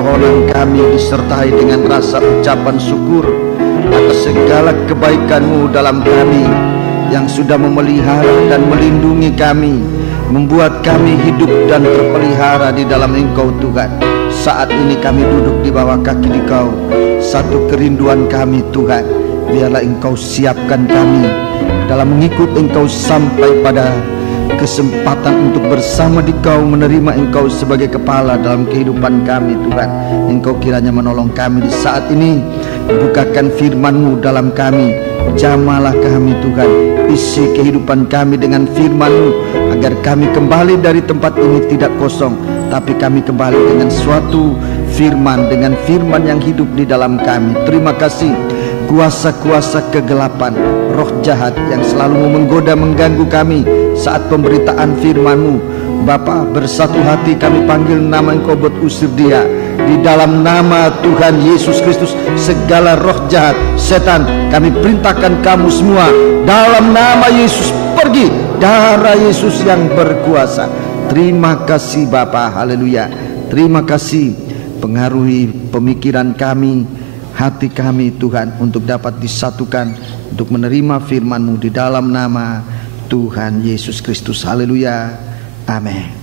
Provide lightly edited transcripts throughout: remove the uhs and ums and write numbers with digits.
permohonan kami disertai dengan rasa ucapan syukur atas segala kebaikan-Mu dalam kami, yang sudah memelihara dan melindungi kami, membuat kami hidup dan terpelihara di dalam Engkau Tuhan. Saat ini kami duduk di bawah kaki Engkau. Satu kerinduan kami Tuhan, biarlah Engkau siapkan kami dalam mengikut Engkau sampai pada kesempatan untuk bersama di Kau, menerima Engkau sebagai kepala dalam kehidupan kami Tuhan. Engkau kiranya menolong kami di saat ini. Bukakan firman-Mu dalam kami, jamalah kami Tuhan, isi kehidupan kami dengan firman-Mu, agar kami kembali dari tempat ini tidak kosong, tapi kami kembali dengan suatu firman, dengan firman yang hidup di dalam kami. Terima kasih. Kuasa-kuasa kegelapan, roh jahat yang selalu menggoda mengganggu kami saat pemberitaan firman-Mu, Bapa, bersatu hati kami panggil nama Engkau buat usir dia. Di dalam nama Tuhan Yesus Kristus, segala roh jahat, setan, kami perintahkan kamu semua dalam nama Yesus, pergi. Darah Yesus yang berkuasa. Terima kasih Bapa, haleluya. Terima kasih. Pengaruhi pemikiran kami, hati kami Tuhan, untuk dapat disatukan untuk menerima firman-Mu di dalam nama Tuhan Yesus Kristus, haleluya, amin.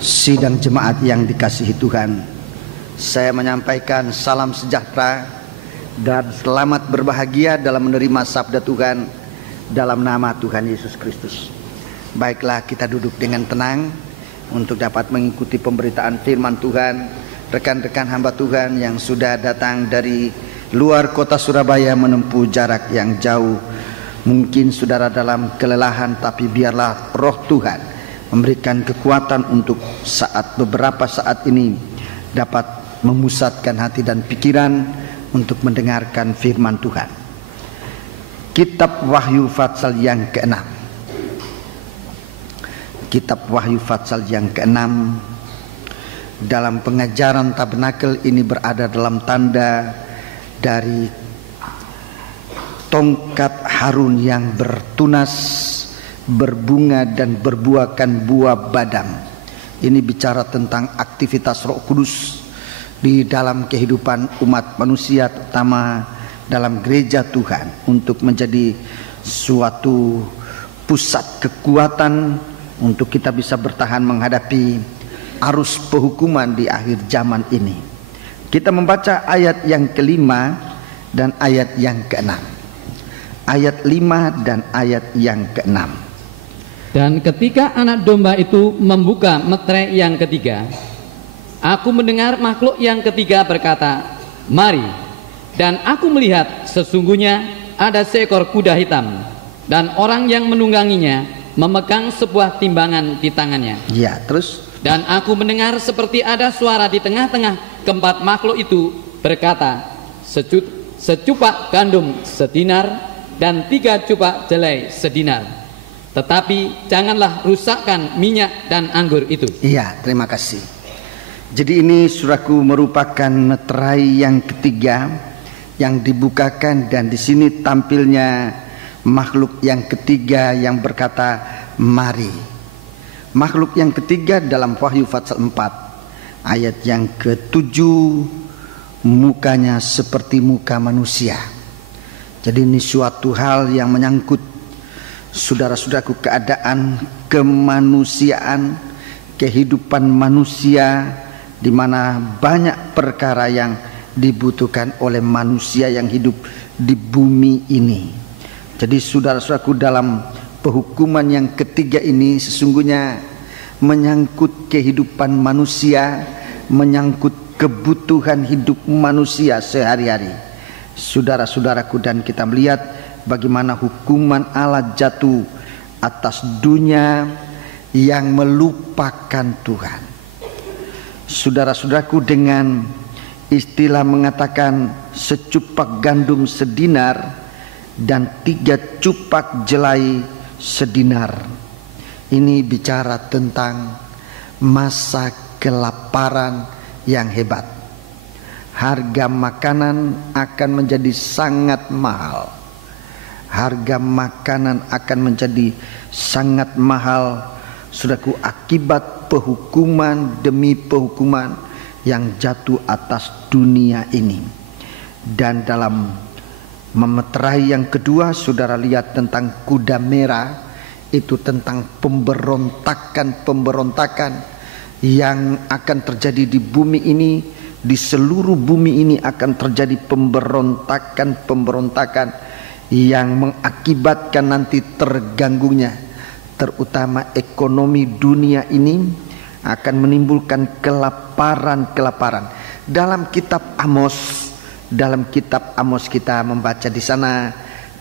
Sidang jemaat yang dikasihi Tuhan, saya menyampaikan salam sejahtera dan selamat berbahagia dalam menerima sabda Tuhan dalam nama Tuhan Yesus Kristus. Baiklah, kita duduk dengan tenang untuk dapat mengikuti pemberitaan firman Tuhan. Rekan-rekan hamba Tuhan yang sudah datang dari luar kota Surabaya menempuh jarak yang jauh, mungkin saudara dalam kelelahan, tapi biarlah roh Tuhan memberikan kekuatan untuk beberapa saat ini dapat memusatkan hati dan pikiran untuk mendengarkan firman Tuhan. Kitab Wahyu Fatsal yang ke-6. Kitab Wahyu Fatsal yang ke-6. Dalam pengajaran tabernakel ini berada dalam tanda dari tongkat Harun yang bertunas, berbunga dan berbuahkan buah badam. Ini bicara tentang aktivitas Roh Kudus di dalam kehidupan umat manusia, terutama dalam gereja Tuhan, untuk menjadi suatu pusat kekuatan untuk kita bisa bertahan menghadapi arus penghukuman di akhir zaman ini. Kita membaca ayat yang kelima dan ayat yang keenam. Ayat 5 dan ayat yang keenam. Dan ketika anak domba itu membuka meterai yang ketiga, aku mendengar makhluk yang ketiga berkata, "Mari." Dan aku melihat sesungguhnya ada seekor kuda hitam, dan orang yang menungganginya memegang sebuah timbangan di tangannya. Ya, terus? Dan aku mendengar seperti ada suara di tengah-tengah keempat makhluk itu berkata, "Secupak gandum sedinar dan 3 cupak jelai sedinar. Tetapi janganlah rusakkan minyak dan anggur itu." Iya, terima kasih. Jadi ini saudaraku merupakan meterai yang ketiga yang dibukakan, dan di sini tampilnya makhluk yang ketiga yang berkata, "Mari." Makhluk yang ketiga dalam Wahyu Fatsal 4 ayat yang ke-7, mukanya seperti muka manusia. Jadi ini suatu hal yang menyangkut saudara-saudaraku keadaan kemanusiaan, kehidupan manusia, di mana banyak perkara yang dibutuhkan oleh manusia yang hidup di bumi ini. Jadi saudara-saudaraku, dalam penghukuman yang ketiga ini sesungguhnya menyangkut kehidupan manusia, menyangkut kebutuhan hidup manusia sehari-hari. Saudara-saudaraku, dan kita melihat bagaimana hukuman Allah jatuh atas dunia yang melupakan Tuhan. Saudara-saudaraku, dengan istilah mengatakan secupak gandum sedinar dan 3 cupak jelai sedinar, ini bicara tentang masa kelaparan yang hebat. Harga makanan akan menjadi sangat mahal. Harga makanan akan menjadi sangat mahal, saudaraku, akibat penghukuman demi penghukuman yang jatuh atas dunia ini. Dan dalam memeterai yang kedua, saudara lihat tentang kuda merah, itu tentang pemberontakan yang akan terjadi di bumi ini. Di seluruh bumi ini akan terjadi pemberontakan yang mengakibatkan nanti terganggunya, terutama ekonomi dunia ini, akan menimbulkan kelaparan. Dalam kitab Amos kita membaca di sana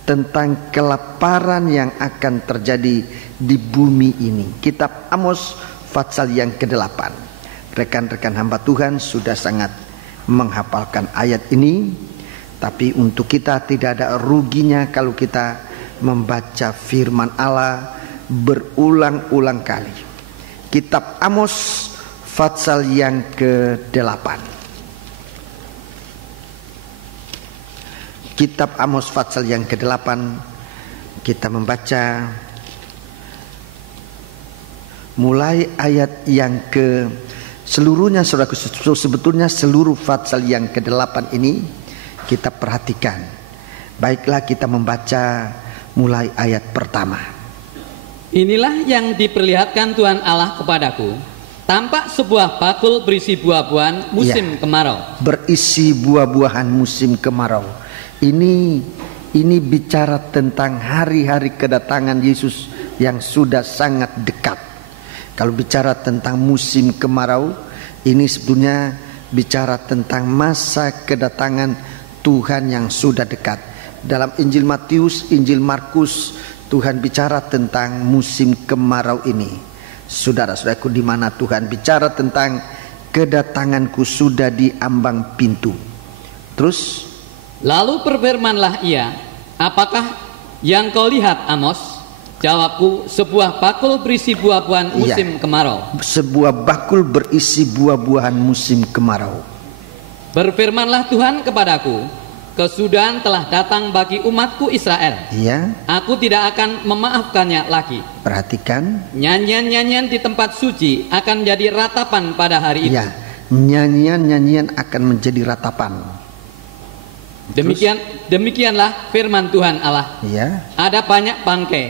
tentang kelaparan yang akan terjadi di bumi ini. Kitab Amos pasal yang ke-8. Rekan-rekan hamba Tuhan sudah sangat menghafalkan ayat ini, tapi untuk kita tidak ada ruginya kalau kita membaca firman Allah berulang-ulang kali. Kitab Amos pasal yang ke-8. Kitab Amos pasal yang ke-8, kita membaca mulai ayat yang seluruhnya, saudaraku, sebetulnya seluruh pasal yang ke-8 ini kita perhatikan. Baiklah, kita membaca mulai ayat pertama. Inilah yang diperlihatkan Tuhan Allah kepadaku. Tampak sebuah bakul berisi buah-buahan musim kemarau. Berisi buah-buahan musim kemarau. Ini bicara tentang hari-hari kedatangan Yesus yang sudah sangat dekat. Kalau bicara tentang musim kemarau, ini sebetulnya bicara tentang masa kedatangan Tuhan yang sudah dekat. Dalam Injil Matius, Injil Markus, Tuhan bicara tentang musim kemarau ini. Saudara-saudaraku, di mana Tuhan bicara tentang kedatanganku sudah di ambang pintu. Terus, lalu berfirmanlah ia, apakah yang kau lihat, Amos? Jawabku, sebuah bakul berisi buah-buahan musim kemarau. Sebuah bakul berisi buah-buahan musim kemarau. Berfirmanlah Tuhan kepadaku, kesudahan telah datang bagi umatku Israel. Aku tidak akan memaafkannya lagi. Perhatikan, nyanyian-nyanyian di tempat suci akan menjadi ratapan pada hari itu. Nyanyian-nyanyian akan menjadi ratapan. Demikianlah firman Tuhan Allah. Ada banyak bangkai,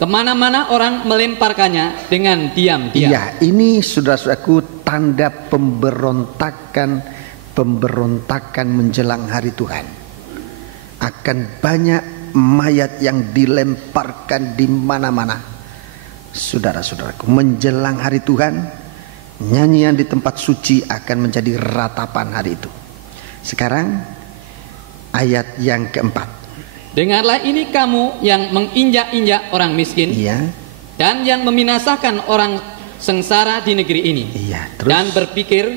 kemana-mana orang melemparkannya dengan diam-diam. Ini saudara-saudaraku tanda pemberontakan menjelang hari Tuhan. Akan banyak mayat yang dilemparkan di mana-mana. Saudara-saudaraku, menjelang hari Tuhan, nyanyian di tempat suci akan menjadi ratapan hari itu. Sekarang ayat yang keempat. Dengarlah ini kamu yang menginjak-injak orang miskin, dan yang membinasakan orang sengsara di negeri ini. Dan berpikir,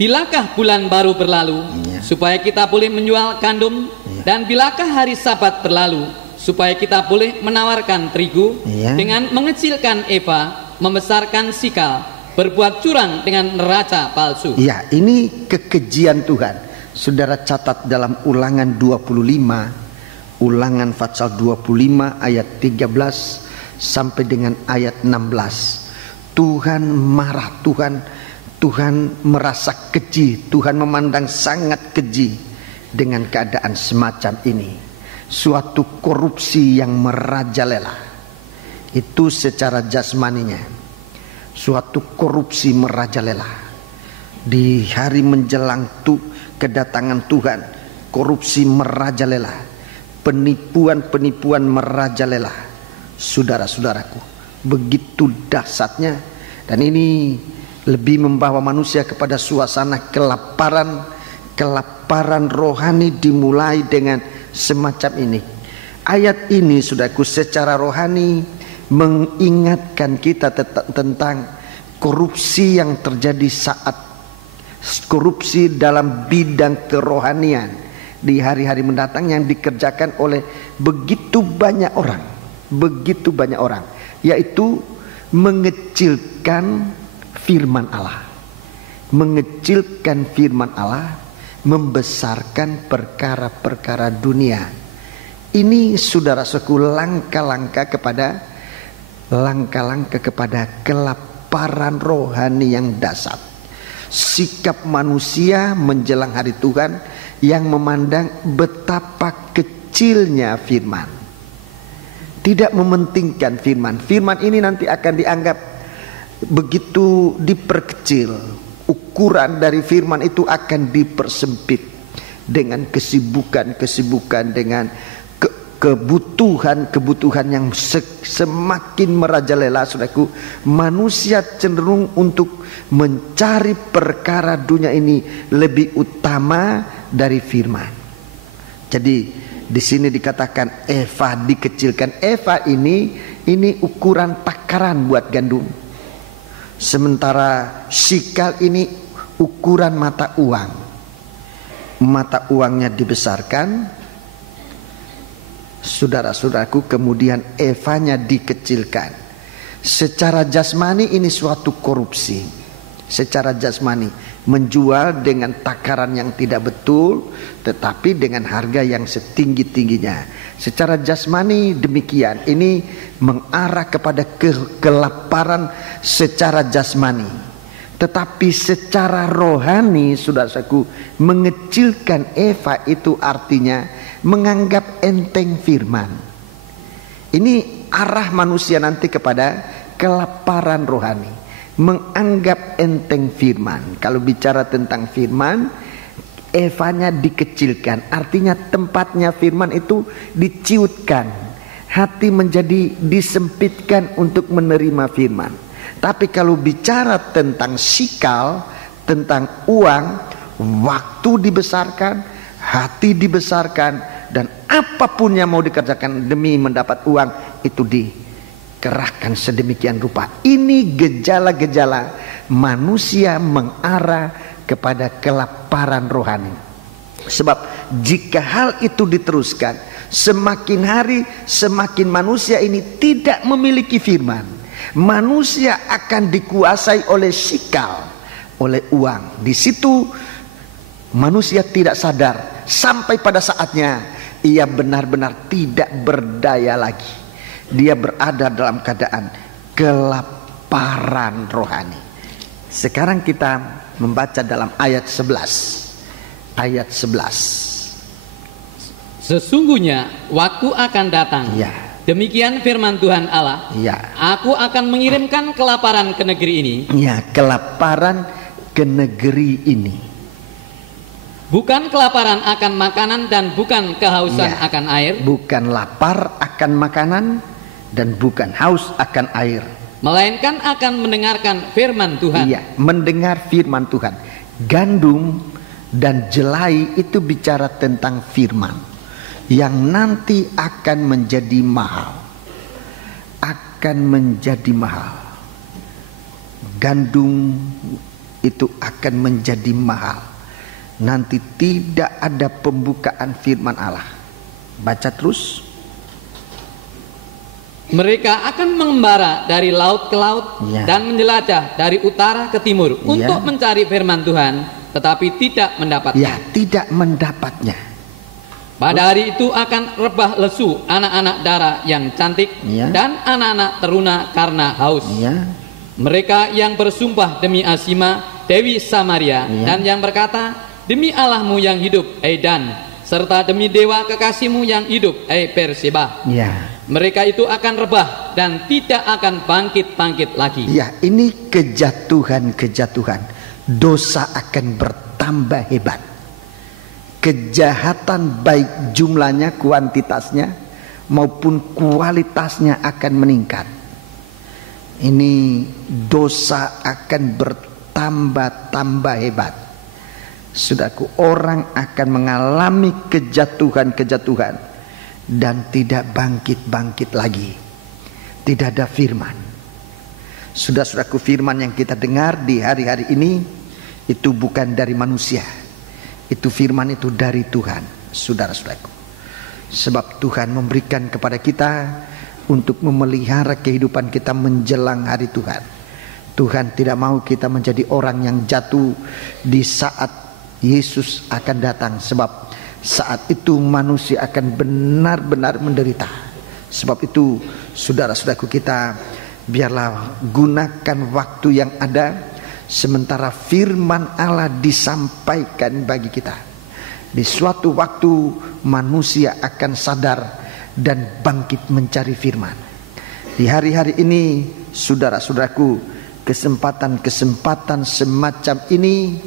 bilakah bulan baru berlalu supaya kita boleh menjual gandum, dan bilakah hari Sabat berlalu supaya kita boleh menawarkan terigu, dengan mengecilkan eva, membesarkan sikal, berbuat curang dengan neraca palsu. Ini kekejian Tuhan. Saudara catat dalam Ulangan 25. Ulangan pasal 25 ayat 13 sampai dengan ayat 16. Tuhan marah, Tuhan merasa keji, Tuhan memandang sangat keji dengan keadaan semacam ini. Suatu korupsi yang merajalela. Itu secara jasmaninya. Suatu korupsi merajalela. Di hari menjelang kedatangan Tuhan, korupsi merajalela. Penipuan merajalela. Saudara-saudaraku, begitu dahsyatnya. Dan ini lebih membawa manusia kepada suasana kelaparan rohani dimulai dengan semacam ini. Ayat ini, saudaraku, secara rohani mengingatkan kita tentang korupsi yang terjadi saat korupsi dalam bidang kerohanian di hari-hari mendatang yang dikerjakan oleh begitu banyak orang, yaitu mengecilkan firman Allah, mengecilkan firman Allah, membesarkan perkara-perkara dunia. Ini saudara-saudaraku langkah-langkah kepada kelaparan rohani yang dasar. Sikap manusia menjelang hari Tuhan yang memandang betapa kecilnya firman, tidak mementingkan firman. Firman ini nanti akan dianggap begitu diperkecil, ukuran dari firman itu akan dipersempit dengan kesibukan, dengan kebutuhan yang semakin merajalela. Saudaraku, manusia cenderung untuk mencari perkara dunia ini lebih utama dari firman. Jadi di sini dikatakan eva dikecilkan. Eva ini ukuran takaran buat gandum. Sementara sikal ini ukuran mata uang. Mata uangnya dibesarkan, saudara-saudaraku, kemudian evanya dikecilkan. Secara jasmani ini suatu korupsi. Secara jasmani menjual dengan takaran yang tidak betul, tetapi dengan harga yang setinggi-tingginya. Secara jasmani demikian, ini mengarah kepada kelaparan secara jasmani. Tetapi secara rohani, saudaraku, mengecilkan eva itu artinya menganggap enteng firman. Ini arah manusia nanti kepada kelaparan rohani, menganggap enteng firman. Kalau bicara tentang firman, evanya dikecilkan, artinya tempatnya firman itu diciutkan, hati menjadi disempitkan untuk menerima firman. Tapi kalau bicara tentang sikal, tentang uang, waktu dibesarkan, hati dibesarkan, dan apapun yang mau dikerjakan demi mendapat uang itu dikerahkan sedemikian rupa. Ini gejala-gejala manusia mengarah kepada kelaparan rohani. Sebab jika hal itu diteruskan, semakin hari semakin manusia ini tidak memiliki firman. Manusia akan dikuasai oleh sikal, oleh uang. Di situ manusia tidak sadar sampai pada saatnya ia benar-benar tidak berdaya lagi. Dia berada dalam keadaan kelaparan rohani. Sekarang kita membaca dalam ayat 11. Ayat 11. Sesungguhnya waktu akan datang, Ya. Demikian firman Tuhan Allah, Ya. Aku akan mengirimkan kelaparan ke negeri ini. Ya, kelaparan ke negeri ini. Bukan kelaparan akan makanan dan bukan kehausan Ya. akan air. Bukan lapar akan makanan dan bukan haus akan air. Melainkan akan mendengarkan firman Tuhan. Iya, mendengar firman Tuhan. Gandum dan jelai itu bicara tentang firman yang nanti akan menjadi mahal. Akan menjadi mahal. Gandum itu akan menjadi mahal. Nanti tidak ada pembukaan firman Allah. Baca terus. Mereka akan mengembara dari laut ke laut, Ya. dan menjelajah dari utara ke timur, Ya. untuk mencari firman Tuhan, tetapi tidak mendapatnya. Ya, tidak mendapatnya. Pada hari itu akan rebah lesu anak-anak darah yang cantik, Ya. dan anak-anak teruna karena haus. Ya. Mereka yang bersumpah demi Asima, Dewi Samaria, Ya. dan yang berkata, demi Allahmu yang hidup, Dan, serta demi dewa kekasihmu yang hidup, Berseba. Ya. Mereka itu akan rebah dan tidak akan bangkit-bangkit lagi. Ya, ini kejatuhan-kejatuhan. Dosa akan bertambah hebat. Kejahatan baik jumlahnya, kuantitasnya maupun kualitasnya akan meningkat. Ini dosa akan bertambah-tambah hebat. Saudaraku, orang akan mengalami kejatuhan-kejatuhan dan tidak bangkit-bangkit lagi. Tidak ada firman. Saudara-saudaraku, firman yang kita dengar di hari-hari ini itu bukan dari manusia. Itu firman itu dari Tuhan, saudara-saudaraku. Sebab Tuhan memberikan kepada kita untuk memelihara kehidupan kita menjelang hari Tuhan. Tuhan tidak mau kita menjadi orang yang jatuh di saat Yesus akan datang, sebab saat itu manusia akan benar-benar menderita. Sebab itu saudara-saudaraku, kita biarlah gunakan waktu yang ada sementara firman Allah disampaikan bagi kita. Di suatu waktu manusia akan sadar dan bangkit mencari firman. Di hari-hari ini saudara-saudaraku, kesempatan-kesempatan semacam ini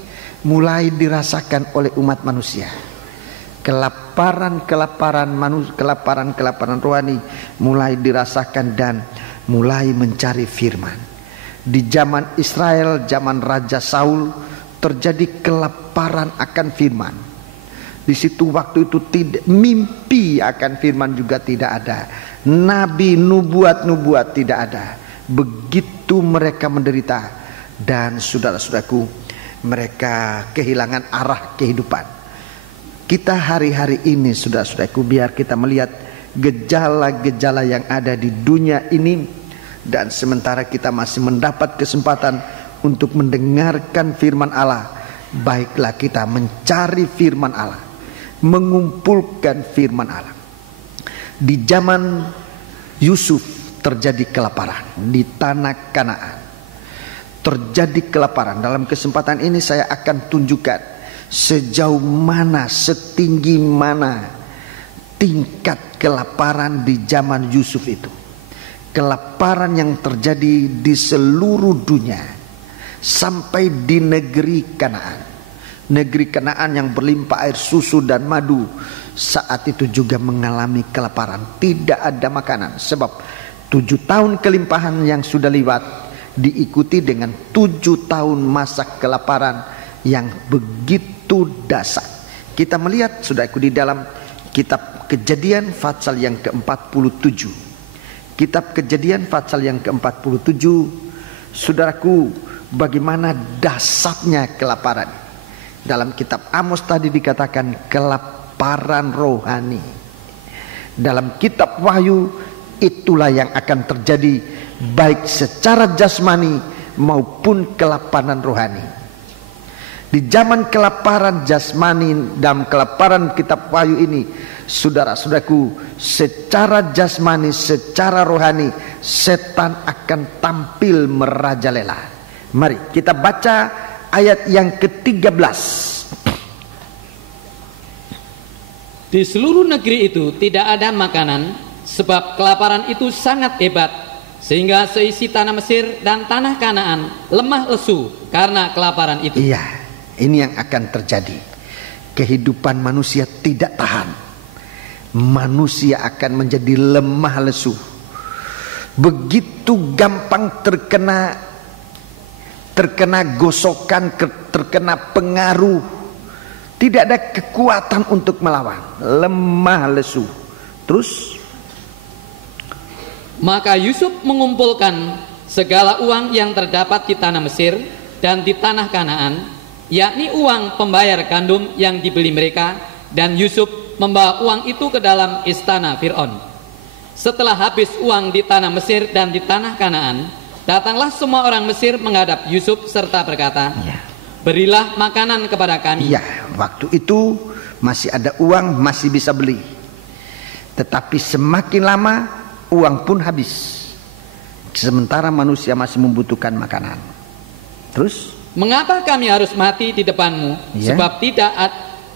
mulai dirasakan oleh umat manusia. Kelaparan rohani mulai dirasakan dan mulai mencari firman. Di zaman Israel, zaman Raja Saul, terjadi kelaparan akan firman. Di situ waktu itu tidak, mimpi akan firman juga tidak ada. Nabi, nubuat tidak ada. Begitu mereka menderita, dan saudara-saudaraku, mereka kehilangan arah kehidupan. Kita hari-hari ini, saudara-saudaraku, biar kita melihat gejala-gejala yang ada di dunia ini, dan sementara kita masih mendapat kesempatan untuk mendengarkan firman Allah, baiklah kita mencari firman Allah, mengumpulkan firman Allah. Di zaman Yusuf terjadi kelaparan di tanah Kanaan. Terjadi kelaparan. Dalam kesempatan ini saya akan tunjukkan sejauh mana, setinggi mana tingkat kelaparan di zaman Yusuf itu. Kelaparan yang terjadi di seluruh dunia sampai di negeri Kanaan. Negeri Kanaan yang berlimpah air susu dan madu saat itu juga mengalami kelaparan. Tidak ada makanan, sebab 7 tahun kelimpahan yang sudah lewat diikuti dengan 7 tahun masa kelaparan yang begitu dahsyat. Kita melihat, saudaraku, di dalam kitab Kejadian pasal yang ke-47. Kitab Kejadian pasal yang ke-47, saudaraku, bagaimana dahsyatnya kelaparan. Dalam kitab Amos tadi dikatakan kelaparan rohani. Dalam kitab Wahyu, itulah yang akan terjadi baik secara jasmani maupun kelaparan rohani. Di zaman kelaparan jasmani, dalam kelaparan kitab Wahyu ini, saudara-saudaraku, secara jasmani, secara rohani, setan akan tampil merajalela. Mari kita baca ayat yang ke-13. Di seluruh negeri itu tidak ada makanan, sebab kelaparan itu sangat hebat, sehingga seisi tanah Mesir dan tanah Kanaan lemah lesu karena kelaparan itu. Iya, ini yang akan terjadi. Kehidupan manusia tidak tahan. Manusia akan menjadi lemah lesu. Begitu gampang terkena gosokan, terkena pengaruh. Tidak ada kekuatan untuk melawan. Lemah lesu. Terus, maka Yusuf mengumpulkan segala uang yang terdapat di tanah Mesir dan di tanah Kanaan, yakni uang pembayar gandum yang dibeli mereka, dan Yusuf membawa uang itu ke dalam istana Fir'aun. Setelah habis uang di tanah Mesir dan di tanah Kanaan, datanglah semua orang Mesir menghadap Yusuf serta berkata, ya, berilah makanan kepada kami. Ya, waktu itu masih ada uang, masih bisa beli. Tetapi semakin lama uang pun habis, sementara manusia masih membutuhkan makanan. Terus, mengapa kami harus mati di depanmu? Ya.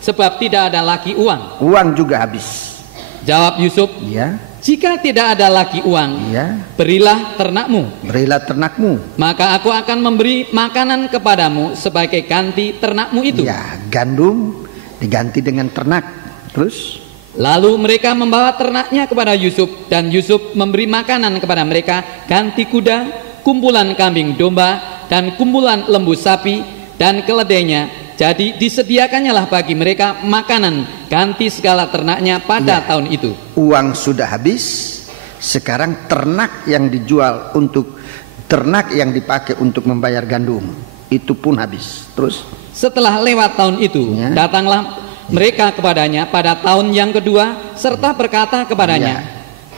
Sebab tidak ada lagi uang. Uang juga habis. Jawab Yusuf, Ya, jika tidak ada lagi uang, ya, berilah ternakmu, berilah ternakmu. maka aku akan memberi makanan kepadamu sebagai ganti ternakmu itu. Ya, gandum diganti dengan ternak. Terus, Lalu mereka membawa ternaknya kepada Yusuf, dan Yusuf memberi makanan kepada mereka ganti kuda, kumpulan kambing domba, dan kumpulan lembu sapi, dan keledainya. Jadi disediakannya lah bagi mereka makanan ganti segala ternaknya pada tahun itu. Uang sudah habis, sekarang ternak yang dijual untuk ternak yang dipakai untuk membayar gandum itu pun habis. Terus, setelah lewat tahun itu, datanglah mereka kepadanya pada tahun yang kedua serta berkata kepadanya,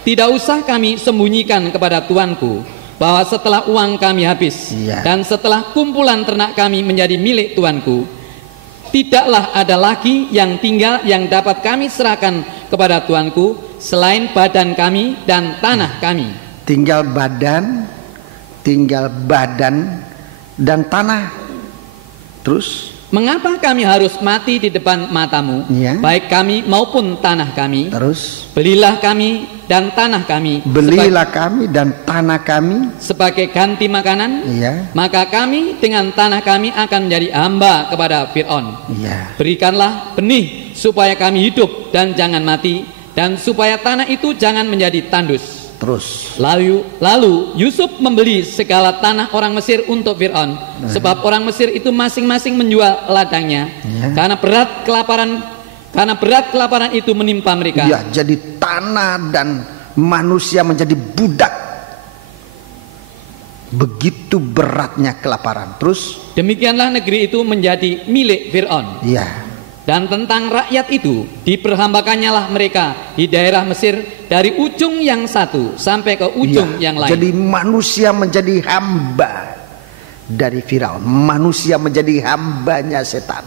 tidak usah kami sembunyikan kepada tuanku bahwa setelah uang kami habis dan setelah kumpulan ternak kami menjadi milik tuanku, tidaklah ada lagi yang tinggal yang dapat kami serahkan kepada tuanku selain badan kami dan tanah kami. Tinggal badan dan tanah. Terus? Mengapa kami harus mati di depan matamu, baik kami maupun tanah kami? Terus? Belilah kami dan tanah kami. Belilah kami dan tanah kami sebagai ganti makanan. Maka kami dengan tanah kami akan menjadi hamba kepada Fir'aun. Berikanlah benih supaya kami hidup dan jangan mati, dan supaya tanah itu jangan menjadi tandus. Terus? Lalu Yusuf membeli segala tanah orang Mesir untuk Fir'aun, sebab orang Mesir itu masing-masing menjual ladangnya, karena berat kelaparan itu menimpa mereka. Jadi tanah dan manusia menjadi budak. Begitu beratnya kelaparan. Terus? Demikianlah negeri itu menjadi milik Fir'aun. Dan tentang rakyat itu, diperhambakannya lah mereka di daerah Mesir dari ujung yang satu sampai ke ujung yang lain. Jadi manusia menjadi hamba dari Firaun. Manusia menjadi hambanya setan.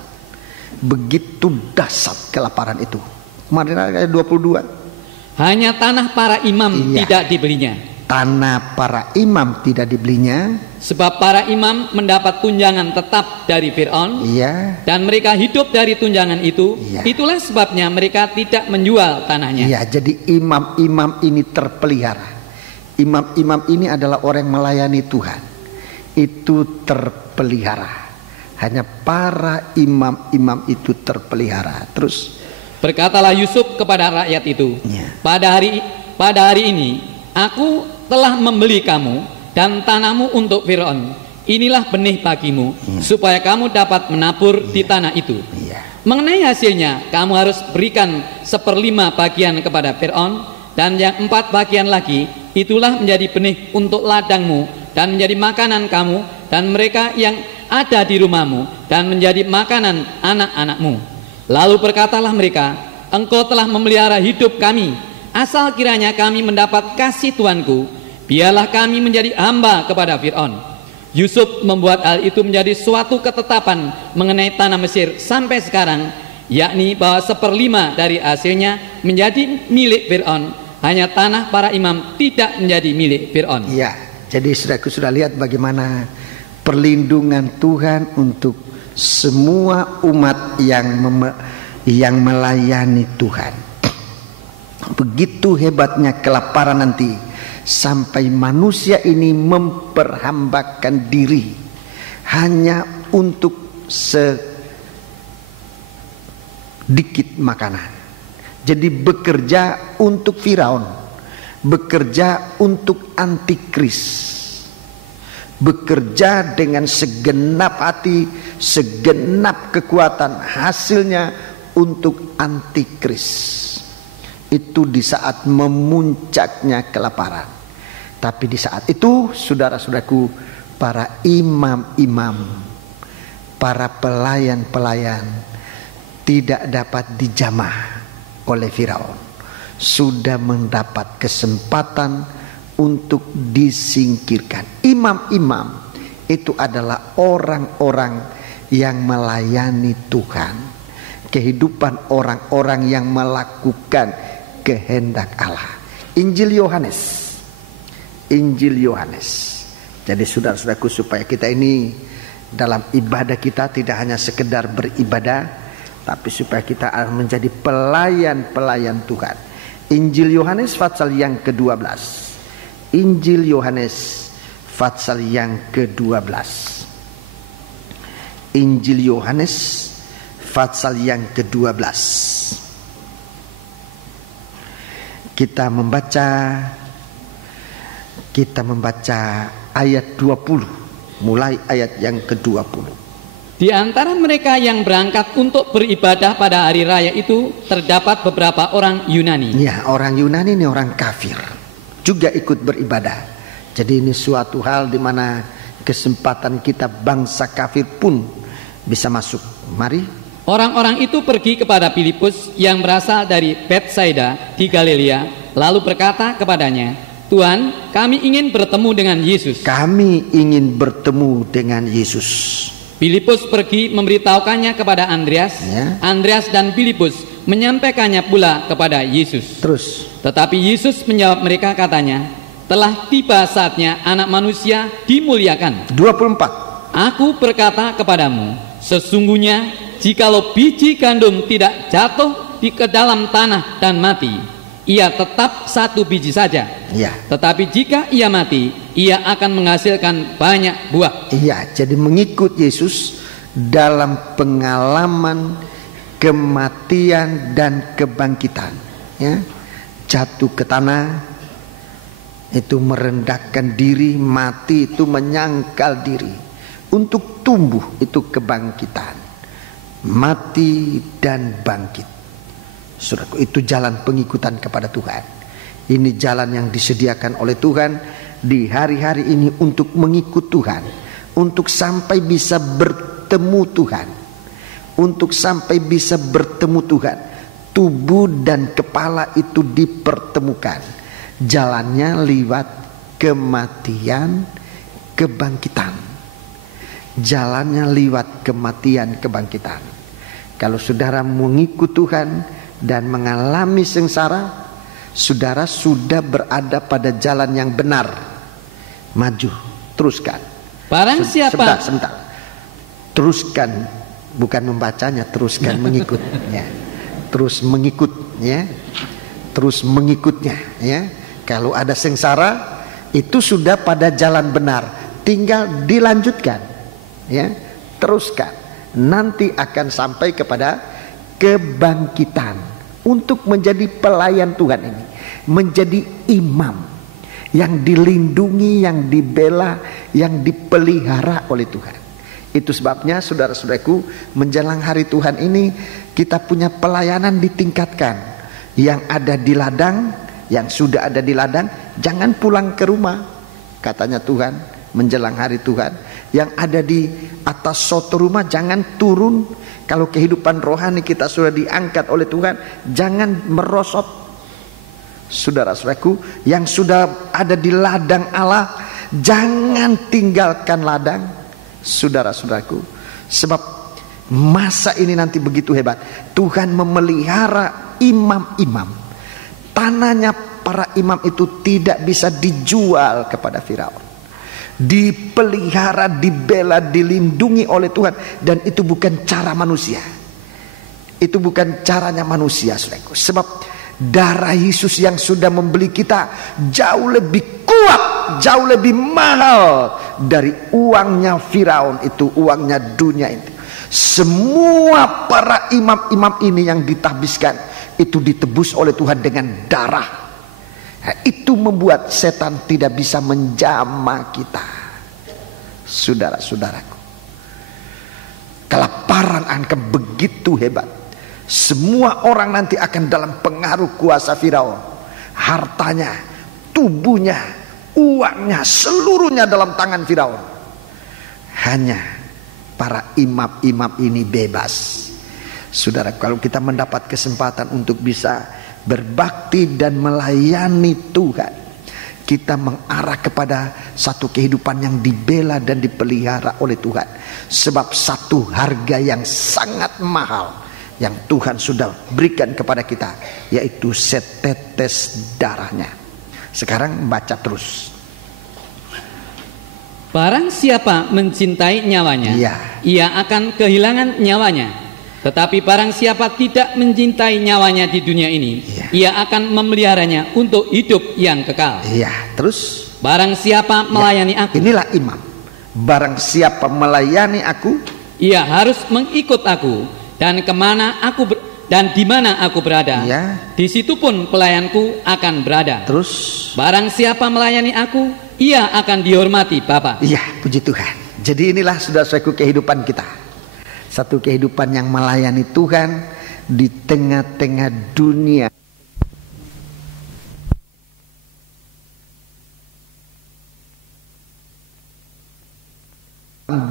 Begitu dahsyat kelaparan itu. Kemarin ayat 22. Hanya tanah para imam tidak dibelinya. Tanah para imam tidak dibelinya, sebab para imam mendapat tunjangan tetap dari Fir'aun, dan mereka hidup dari tunjangan itu. Itulah sebabnya mereka tidak menjual tanahnya. Jadi imam-imam ini terpelihara. Imam-imam ini adalah orang yang melayani Tuhan. Itu terpelihara. Hanya para imam-imam itu terpelihara. Terus? Berkatalah Yusuf kepada rakyat itu, pada hari ini aku telah membeli kamu dan tanahmu untuk Fir'aun. Inilah benih bagimu, supaya kamu dapat menabur di tanah itu. Mengenai hasilnya, kamu harus berikan 1/5 bagian kepada Fir'aun, dan yang 4 bagian lagi itulah menjadi benih untuk ladangmu dan menjadi makanan kamu dan mereka yang ada di rumahmu, dan menjadi makanan anak-anakmu. Lalu berkatalah mereka, engkau telah memelihara hidup kami, asal kiranya kami mendapat kasih tuanku, biarlah kami menjadi hamba kepada Fir'aun. Yusuf membuat hal itu menjadi suatu ketetapan mengenai tanah Mesir sampai sekarang, yakni bahwa 1/5 dari hasilnya menjadi milik Fir'aun, hanya tanah para imam tidak menjadi milik Fir'aun. Jadi saudaraku sudah lihat bagaimana perlindungan Tuhan untuk semua umat yang melayani Tuhan. Begitu hebatnya kelaparan nanti, sampai manusia ini memperhambakan diri hanya untuk sedikit makanan. Jadi bekerja untuk Firaun, bekerja untuk antikris, bekerja dengan segenap hati, segenap kekuatan, hasilnya untuk antikris. Itu di saat memuncaknya kelaparan. Tapi di saat itu, saudara-saudaraku, para imam-imam, para pelayan-pelayan tidak dapat dijamah oleh Firaun. Sudah mendapat kesempatan untuk disingkirkan. Imam-imam itu adalah orang-orang yang melayani Tuhan. Kehidupan orang-orang yang melakukan kehendak Allah. Injil Yohanes. Jadi saudara-saudaraku, supaya kita ini dalam ibadah kita tidak hanya sekedar beribadah, tapi supaya kita menjadi pelayan-pelayan Tuhan. Injil Yohanes pasal yang ke-12. Injil Yohanes pasal yang ke-12. Injil Yohanes pasal yang ke-12. Kita membaca ayat 20, mulai ayat yang ke-20. Di antara mereka yang berangkat untuk beribadah pada hari raya itu terdapat beberapa orang Yunani. Orang Yunani ini orang kafir, juga ikut beribadah. Jadi ini suatu hal di mana kesempatan kita bangsa kafir pun bisa masuk. Mari. Orang-orang itu pergi kepada Filipus yang berasal dari Betsaida di Galilea, lalu berkata kepadanya, Tuhan, kami ingin bertemu dengan Yesus. Kami ingin bertemu dengan Yesus. Filipus pergi memberitahukannya kepada Andreas. Ya. Andreas dan Filipus menyampaikannya pula kepada Yesus. Terus. Tetapi Yesus menjawab mereka, katanya, telah tiba saatnya anak manusia dimuliakan. 24. Aku berkata kepadamu, sesungguhnya jikalau biji gandum tidak jatuh ke dalam tanah dan mati, ia tetap satu biji saja. Ya. Tetapi jika ia mati, ia akan menghasilkan banyak buah. Iya, jadi mengikut Yesus dalam pengalaman kematian dan kebangkitan. Ya. Jatuh ke tanah itu merendahkan diri, mati itu menyangkal diri. Untuk tumbuh itu kebangkitan. Mati dan bangkit. Saudaraku, itu jalan pengikutan kepada Tuhan. Ini jalan yang disediakan oleh Tuhan di hari-hari ini untuk mengikut Tuhan, untuk sampai bisa bertemu Tuhan, untuk sampai bisa bertemu Tuhan. Tubuh dan kepala itu dipertemukan. Jalannya lewat kematian, kebangkitan. Jalannya lewat kematian, kebangkitan. Kalau saudara mengikut Tuhan dan mengalami sengsara, saudara sudah berada pada jalan yang benar. Maju, teruskan. Barang siapa Sebentar. Teruskan, bukan membacanya, teruskan mengikut. Ya. Terus mengikut, ya. Terus mengikutnya, ya. Kalau ada sengsara, itu sudah pada jalan benar. Tinggal dilanjutkan, ya. Teruskan. Nanti akan sampai kepada kebangkitan untuk menjadi pelayan Tuhan ini, menjadi imam yang dilindungi, yang dibela, yang dipelihara oleh Tuhan. Itu sebabnya saudara-saudaraku, menjelang hari Tuhan ini kita punya pelayanan ditingkatkan. Yang ada di ladang, yang sudah ada di ladang, jangan pulang ke rumah, katanya Tuhan menjelang hari Tuhan. Yang ada di atas soto rumah jangan turun. Kalau kehidupan rohani kita sudah diangkat oleh Tuhan, jangan merosot. Saudara-saudaraku, yang sudah ada di ladang Allah, jangan tinggalkan ladang. Saudara-saudaraku, sebab masa ini nanti begitu hebat. Tuhan memelihara imam-imam. Tanahnya para imam itu tidak bisa dijual kepada Firaun. Dipelihara, dibela, dilindungi oleh Tuhan. Dan itu bukan cara manusia. Itu bukan caranya manusia, saudaraku. Sebab darah Yesus yang sudah membeli kita jauh lebih kuat, jauh lebih mahal dari uangnya Firaun itu, uangnya dunia itu. Semua para imam-imam ini yang ditahbiskan itu ditebus oleh Tuhan dengan darah. Nah, itu membuat setan tidak bisa menjamah kita. Saudara-saudaraku, kelaparan akan begitu hebat. Semua orang nanti akan dalam pengaruh kuasa Firaun. Hartanya, tubuhnya, uangnya, seluruhnya dalam tangan Firaun. Hanya para imam-imam ini bebas. Saudara, kalau kita mendapat kesempatan untuk bisa berbakti dan melayani Tuhan, kita mengarah kepada satu kehidupan yang dibela dan dipelihara oleh Tuhan. Sebab satu harga yang sangat mahal yang Tuhan sudah berikan kepada kita, yaitu setetes darahnya. Sekarang baca terus. Barang siapa mencintai nyawanya, ia akan kehilangan nyawanya. Tetapi barang siapa tidak mencintai nyawanya di dunia ini, ia akan memeliharanya untuk hidup yang kekal. Terus. Barang siapa melayani aku, inilah imam. Barang siapa melayani aku, ia harus mengikut aku, dan kemana aku dan di mana aku berada, di situ pun pelayanku akan berada. Terus. Barang siapa melayani aku, ia akan dihormati Bapa. Puji Tuhan. Jadi inilah saudara-saudaraku kehidupan kita. Satu kehidupan yang melayani Tuhan di tengah-tengah dunia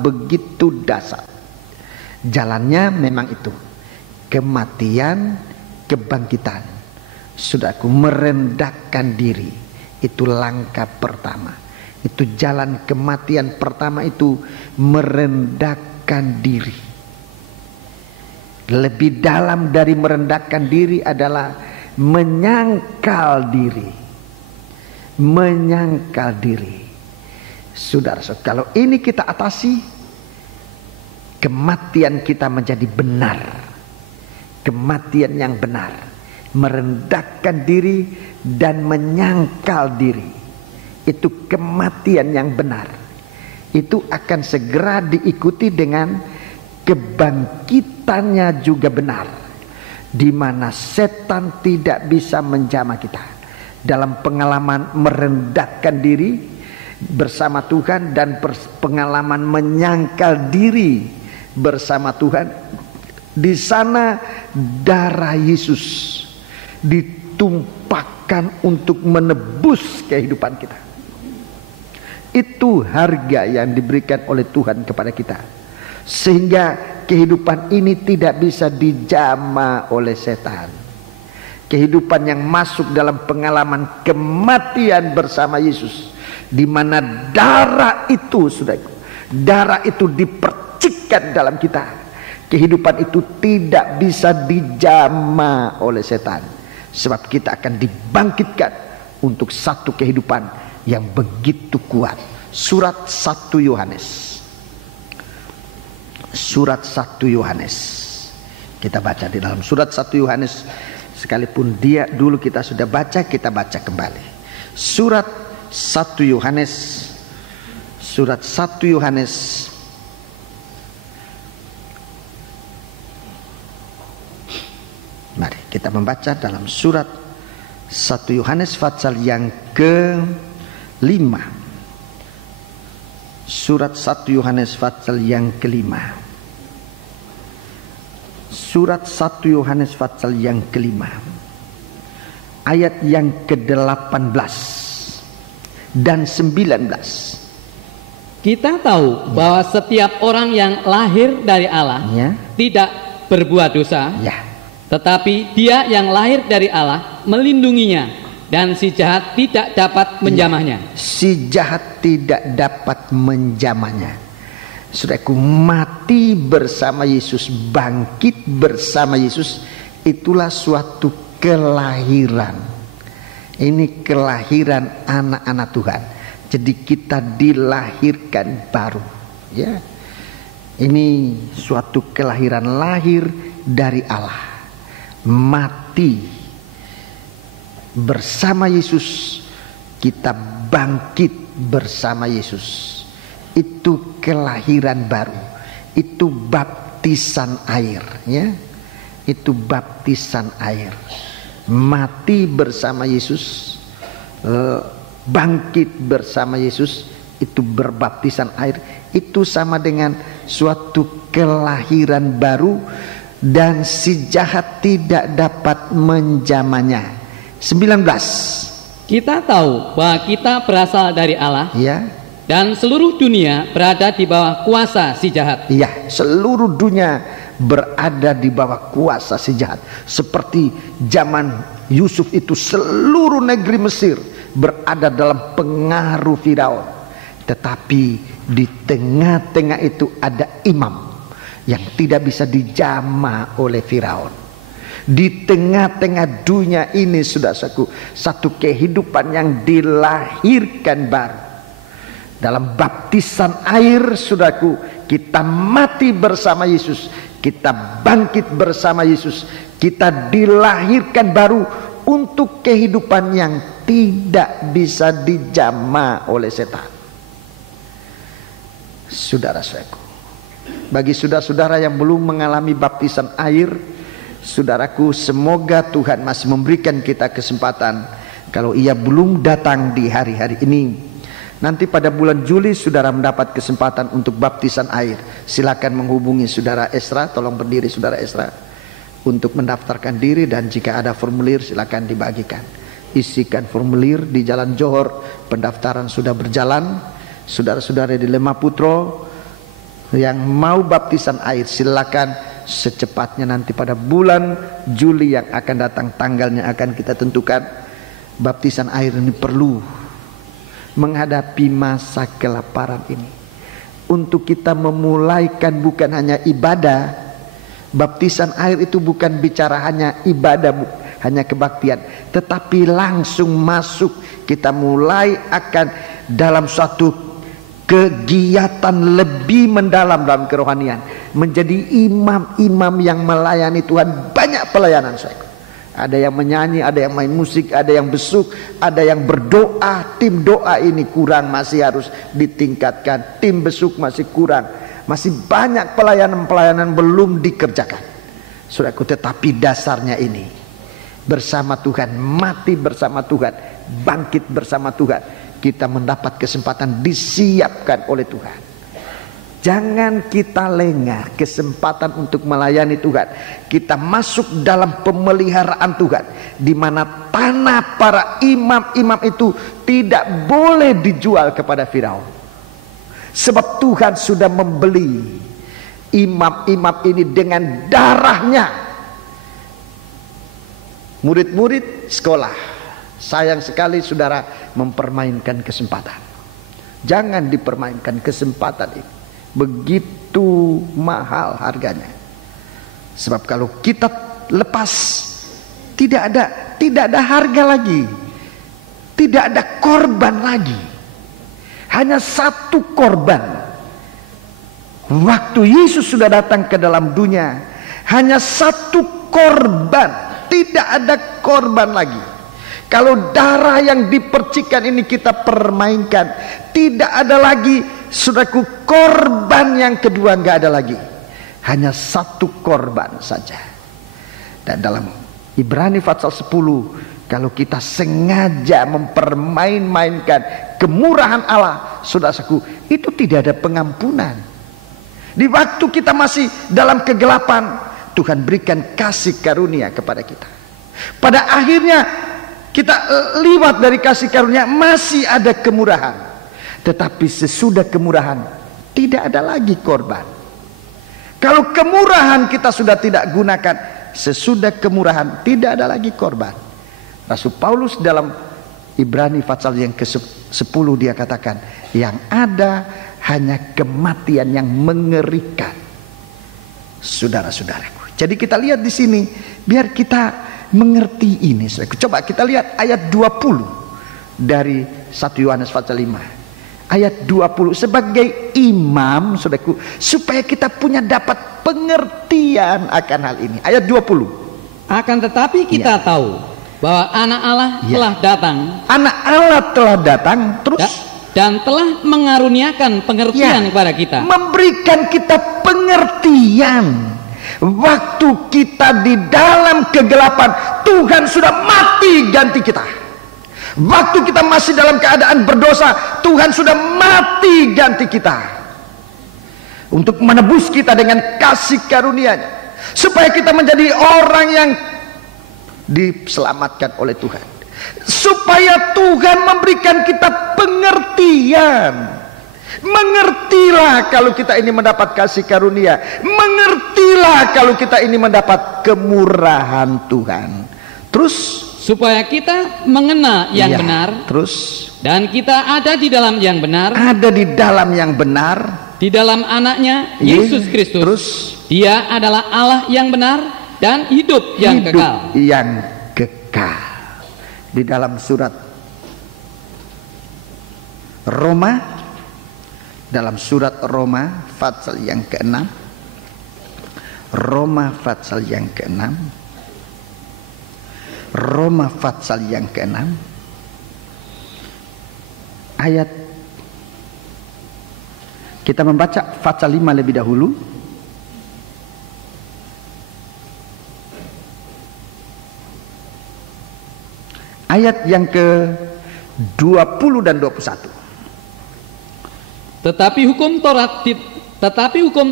begitu dasar. Jalannya memang itu, kematian, kebangkitan. Saudaraku, merendahkan diri, Itu langkah pertama. Itu jalan kematian pertama, itu merendahkan diri. Lebih dalam dari merendahkan diri adalah menyangkal diri. Menyangkal diri. Saudara, kalau ini kita atasi, kematian kita menjadi benar. Kematian yang benar. Merendahkan diri dan menyangkal diri. Itu kematian yang benar. Itu akan segera diikuti dengan kebangkitannya juga benar, di mana setan tidak bisa menjamah kita. Dalam pengalaman merendahkan diri bersama Tuhan dan pengalaman menyangkal diri bersama Tuhan, di sana darah Yesus ditumpahkan untuk menebus kehidupan kita. Itu harga yang diberikan oleh Tuhan kepada kita, sehingga kehidupan ini tidak bisa dijamah oleh setan. Kehidupan yang masuk dalam pengalaman kematian bersama Yesus, di mana darah itu, saudaraku, darah itu dipercikkan dalam kita. Kehidupan itu tidak bisa dijamah oleh setan, sebab kita akan dibangkitkan untuk satu kehidupan yang begitu kuat. Surat 1 Yohanes. Surat 1 Yohanes. Kita baca di dalam surat 1 Yohanes. Sekalipun dia dulu kita sudah baca, kita baca kembali. Surat 1 Yohanes. Surat 1 Yohanes. Mari kita membaca dalam surat 1 Yohanes pasal yang ke-5. Surat 1 Yohanes pasal yang ke-5. Surat 1 Yohanes pasal yang ke-5, ayat yang ke-18 dan 19. Kita tahu bahwa setiap orang yang lahir dari Allah tidak berbuat dosa, tetapi dia yang lahir dari Allah melindunginya, dan si jahat tidak dapat menjamahnya. Si jahat tidak dapat menjamahnya. Saudaraku, mati bersama Yesus, bangkit bersama Yesus, itulah suatu kelahiran. Ini kelahiran anak-anak Tuhan. Jadi kita dilahirkan baru, ya. Ini suatu kelahiran, lahir dari Allah, mati bersama Yesus, kita bangkit bersama Yesus. Itu kelahiran baru, itu baptisan air, ya. Itu baptisan air. Mati bersama Yesus, bangkit bersama Yesus, itu berbaptisan air. Itu sama dengan suatu kelahiran baru, dan si jahat tidak dapat menjamahnya. 19. Kita tahu bahwa kita berasal dari Allah, ya, dan seluruh dunia berada di bawah kuasa si jahat. Iya, seluruh dunia berada di bawah kuasa si jahat. Seperti zaman Yusuf itu, seluruh negeri Mesir berada dalam pengaruh Firaun. Tetapi di tengah-tengah itu ada imam yang tidak bisa dijamah oleh Firaun. Di tengah-tengah dunia ini, saudaraku, satu kehidupan yang dilahirkan baru. Dalam baptisan air, saudaraku, kita mati bersama Yesus, kita bangkit bersama Yesus, kita dilahirkan baru untuk kehidupan yang tidak bisa dijamah oleh setan. Saudara-saudaraku, bagi saudara-saudara yang belum mengalami baptisan air, saudaraku, semoga Tuhan masih memberikan kita kesempatan. Kalau ia belum datang di hari-hari ini, nanti pada bulan Juli saudara mendapat kesempatan untuk baptisan air. Silakan menghubungi saudara Esra, tolong berdiri saudara Esra, untuk mendaftarkan diri, dan jika ada formulir silakan dibagikan. Isikan formulir di Jalan Johor, pendaftaran sudah berjalan. Saudara-saudara di Lemaputro yang mau baptisan air, silakan secepatnya nanti pada bulan Juli yang akan datang, tanggalnya akan kita tentukan. baptisan air ini perlu menghadapi masa kelaparan ini. Untuk kita memulaikan bukan hanya ibadah. Baptisan air itu bukan bicara hanya ibadah, hanya kebaktian, tetapi langsung masuk, kita mulai akan dalam suatu kegiatan lebih mendalam dalam kerohanian, menjadi imam-imam yang melayani Tuhan. Banyak pelayanan saya. Ada yang menyanyi, ada yang main musik, ada yang besuk, ada yang berdoa. Tim doa ini kurang, masih harus ditingkatkan. Tim besuk masih kurang, masih banyak pelayanan-pelayanan belum dikerjakan, saudaraku. Tetapi dasarnya ini, bersama Tuhan, mati bersama Tuhan, bangkit bersama Tuhan, kita mendapat kesempatan disiapkan oleh Tuhan. Jangan kita lengah kesempatan untuk melayani Tuhan. Kita masuk dalam pemeliharaan Tuhan, di mana tanah para imam-imam itu tidak boleh dijual kepada Firaun. Sebab Tuhan sudah membeli imam-imam ini dengan darahnya. Murid-murid sekolah, sayang sekali saudara mempermainkan kesempatan. Jangan dipermainkan kesempatan ini. Begitu mahal harganya. Sebab kalau kita lepas, tidak ada harga lagi, tidak ada korban lagi. Hanya satu korban. Waktu Yesus sudah datang ke dalam dunia, hanya satu korban, tidak ada korban lagi. Kalau darah yang dipercikan ini kita permainkan, tidak ada lagi, saudaraku, korban yang kedua, nggak ada lagi. Hanya satu korban saja. Dan dalam Ibrani pasal 10, kalau kita sengaja mempermain-mainkan kemurahan Allah, saudaraku, itu tidak ada pengampunan. Di waktu kita masih dalam kegelapan, Tuhan berikan kasih karunia kepada kita. Pada akhirnya kita liwat dari kasih karunia, masih ada kemurahan. Tetapi sesudah kemurahan, tidak ada lagi korban. Kalau kemurahan kita sudah tidak gunakan, sesudah kemurahan tidak ada lagi korban. Rasul Paulus dalam Ibrani pasal yang ke-10 dia katakan, yang ada hanya kematian yang mengerikan. Saudara-saudaraku. Jadi kita lihat di sini, biar kita mengerti ini. Coba kita lihat ayat 20 dari 1 Yohanes pasal 5. Ayat 20, sebagai imam, saudaraku, supaya kita punya dapat pengertian akan hal ini. Ayat 20. Akan tetapi kita tahu bahwa anak Allah telah datang. Anak Allah telah datang, terus dan telah mengaruniakan pengertian kepada kita. Memberikan kita pengertian. Waktu kita di dalam kegelapan, Tuhan sudah mati ganti kita. Waktu kita masih dalam keadaan berdosa, Tuhan sudah mati ganti kita, untuk menebus kita dengan kasih karunia-Nya, supaya kita menjadi orang yang diselamatkan oleh Tuhan. Supaya Tuhan memberikan kita pengertian. Mengertilah kalau kita ini mendapat kasih karunia. Mengertilah kalau kita ini mendapat kemurahan Tuhan. Terus supaya kita mengenal yang benar. Terus dan kita ada di dalam yang benar. Ada di dalam yang benar, di dalam anaknya Yesus Kristus. Terus Dia adalah Allah yang benar dan hidup yang kekal. Yang kekal. Di dalam surat Roma, dalam surat Roma pasal yang ke-6, Roma pasal yang ke-6, Roma pasal yang ke-6, ayat, kita membaca pasal 5 lebih dahulu. Ayat yang ke-20 dan 21. Tetapi hukum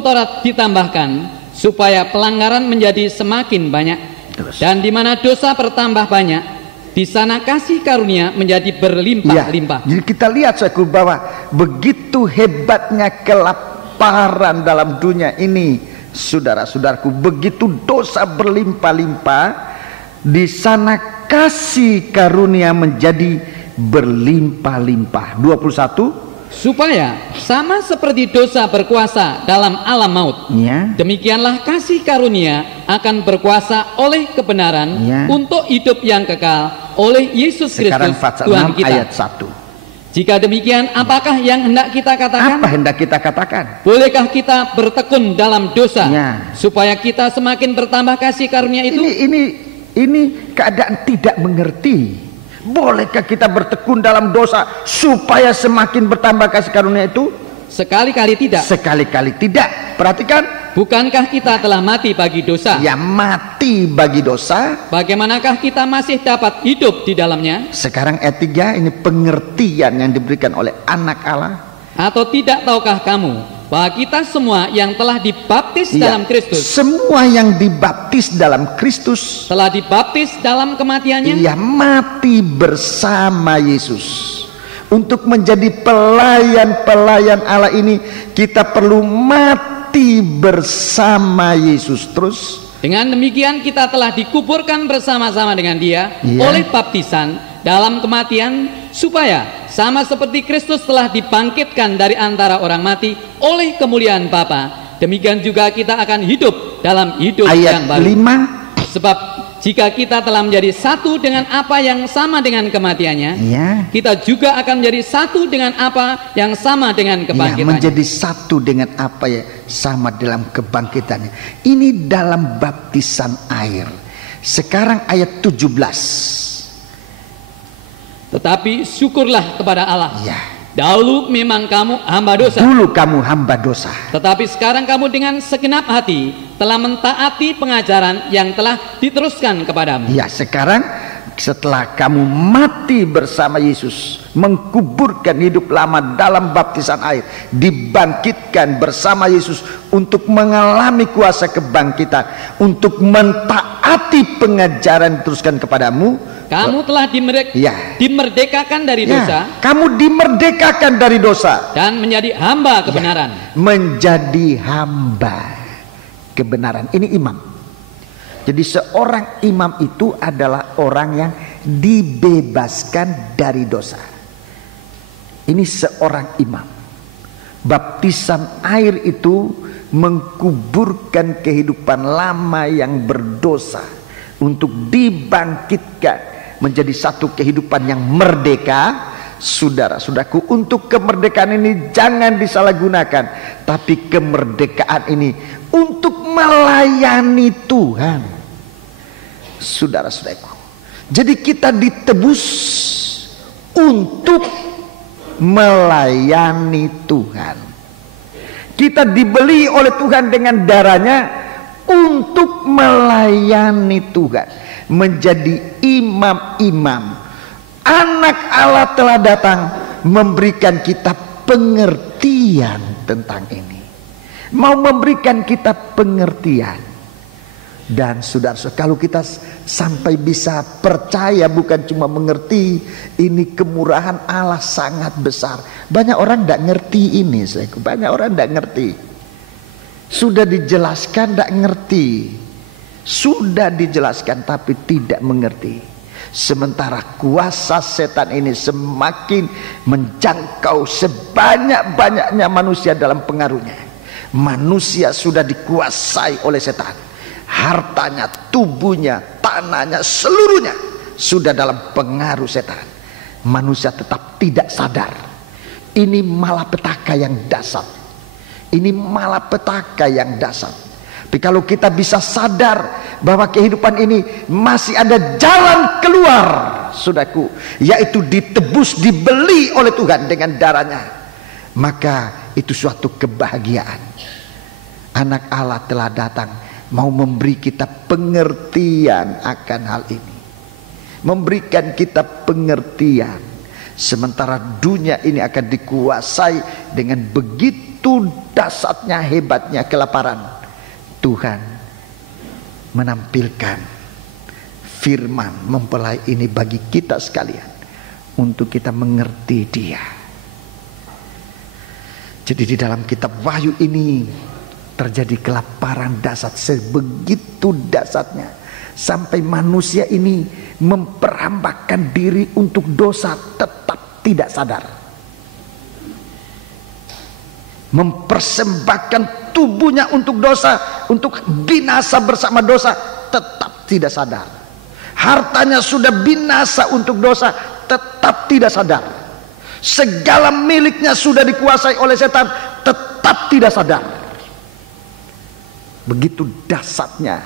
Taurat ditambahkan supaya pelanggaran menjadi semakin banyak. Terus. Dan di mana dosa bertambah banyak, di sana kasih karunia menjadi berlimpah-limpah. Jadi kita lihat saudaraku, bahwa begitu hebatnya kelaparan dalam dunia ini, saudara-saudaraku, begitu dosa berlimpah-limpah, di sana kasih karunia menjadi berlimpah-limpah. 21. Supaya sama seperti dosa berkuasa dalam alam maut, Ya. demikianlah kasih karunia akan berkuasa oleh kebenaran Ya. untuk hidup yang kekal oleh Yesus Sekarang Kristus pasal Tuhan 6 kita. ayat 1. Jika demikian, apakah yang hendak kita katakan? Apa hendak kita katakan? Bolehkah kita bertekun dalam dosa Ya. supaya kita semakin bertambah kasih karunia itu? Ini keadaan tidak mengerti. Bolehkah kita bertekun dalam dosa supaya semakin bertambah kasih karunia itu? Sekali-kali tidak. Sekali-kali tidak. Perhatikan. Bukankah kita telah mati bagi dosa? Ya, mati bagi dosa. Bagaimanakah kita masih dapat hidup di dalamnya? Sekarang ayat 3 ini pengertian yang diberikan oleh anak Allah. Atau tidak tahukah kamu bahwa kita semua yang telah dibaptis Ya, dalam Kristus, semua yang dibaptis dalam Kristus, telah dibaptis dalam kematiannya? ia mati bersama Yesus. Untuk menjadi pelayan-pelayan Allah ini, kita perlu mati bersama Yesus. Terus Dengan demikian kita telah dikuburkan bersama-sama dengan Dia Iya. oleh baptisan dalam kematian, supaya sama seperti Kristus telah dibangkitkan dari antara orang mati oleh kemuliaan Bapa, demikian juga kita akan hidup dalam hidup ayat yang baru. 5. Sebab jika kita telah menjadi satu dengan apa yang sama dengan kematiannya, Ya. kita juga akan menjadi satu dengan apa yang sama dengan Ya, kebangkitannya. menjadi satu dengan apa ya sama dalam kebangkitannya. Ini dalam baptisan air. Sekarang ayat 17. Tetapi syukurlah kepada Allah. Ya. Dahulu memang kamu hamba dosa, Dulu kamu hamba dosa. tetapi sekarang kamu dengan segenap hati telah mentaati pengajaran yang telah diteruskan kepadamu. Ya, sekarang setelah kamu mati bersama Yesus, mengkuburkan hidup lama dalam baptisan air, dibangkitkan bersama Yesus untuk mengalami kuasa kebangkitan, untuk mentaati pengajaran diteruskan kepadamu. Kamu telah Ya. dimerdekakan dari dosa Ya, kamu dimerdekakan dari dosa dan menjadi hamba kebenaran. menjadi hamba kebenaran. Ini imam. Jadi seorang imam itu adalah orang yang dibebaskan dari dosa. Ini seorang imam. Baptisan air itu mengkuburkan kehidupan lama yang berdosa untuk dibangkitkan menjadi satu kehidupan yang merdeka. Saudara-saudaraku, untuk kemerdekaan ini jangan disalahgunakan, tapi kemerdekaan ini untuk melayani Tuhan. Saudara-saudaraku, jadi kita ditebus untuk melayani Tuhan. Kita dibeli oleh Tuhan dengan darahnya untuk melayani Tuhan, menjadi imam-imam. Anak Allah telah datang memberikan kita pengertian tentang ini, mau memberikan kita pengertian. Dan saudara-saudara, kalau kita sampai bisa percaya, bukan cuma mengerti, ini kemurahan Allah sangat besar. Banyak orang tidak ngerti ini, banyak orang tidak ngerti. Sudah dijelaskan tidak ngerti, sudah dijelaskan tapi tidak mengerti. Sementara kuasa setan ini semakin menjangkau sebanyak-banyaknya manusia dalam pengaruhnya. Manusia sudah dikuasai oleh setan. Hartanya, tubuhnya, tanahnya, seluruhnya sudah dalam pengaruh setan. Manusia tetap tidak sadar. Ini malapetaka yang dasar. Ini malapetaka yang dasar. Tapi kalau kita bisa sadar bahwa kehidupan ini masih ada jalan keluar, saudaraku, yaitu ditebus, dibeli oleh Tuhan dengan darahnya, maka itu suatu kebahagiaan. Anak Allah telah datang mau memberi kita pengertian akan hal ini, memberikan kita pengertian. Sementara dunia ini akan dikuasai dengan begitu dahsyatnya, hebatnya kelaparan, Tuhan menampilkan firman mempelai ini bagi kita sekalian untuk kita mengerti Dia. Jadi di dalam kitab Wahyu ini terjadi kelaparan dahsyat, sebegitu dahsyatnya Sampai manusia ini memperambakan diri untuk dosa tetap tidak sadar. Mempersembahkan tubuhnya untuk dosa, untuk binasa bersama dosa, tetap tidak sadar. Hartanya sudah binasa untuk dosa, tetap tidak sadar. Segala miliknya sudah dikuasai oleh setan, tetap tidak sadar. Begitu dahsyatnya,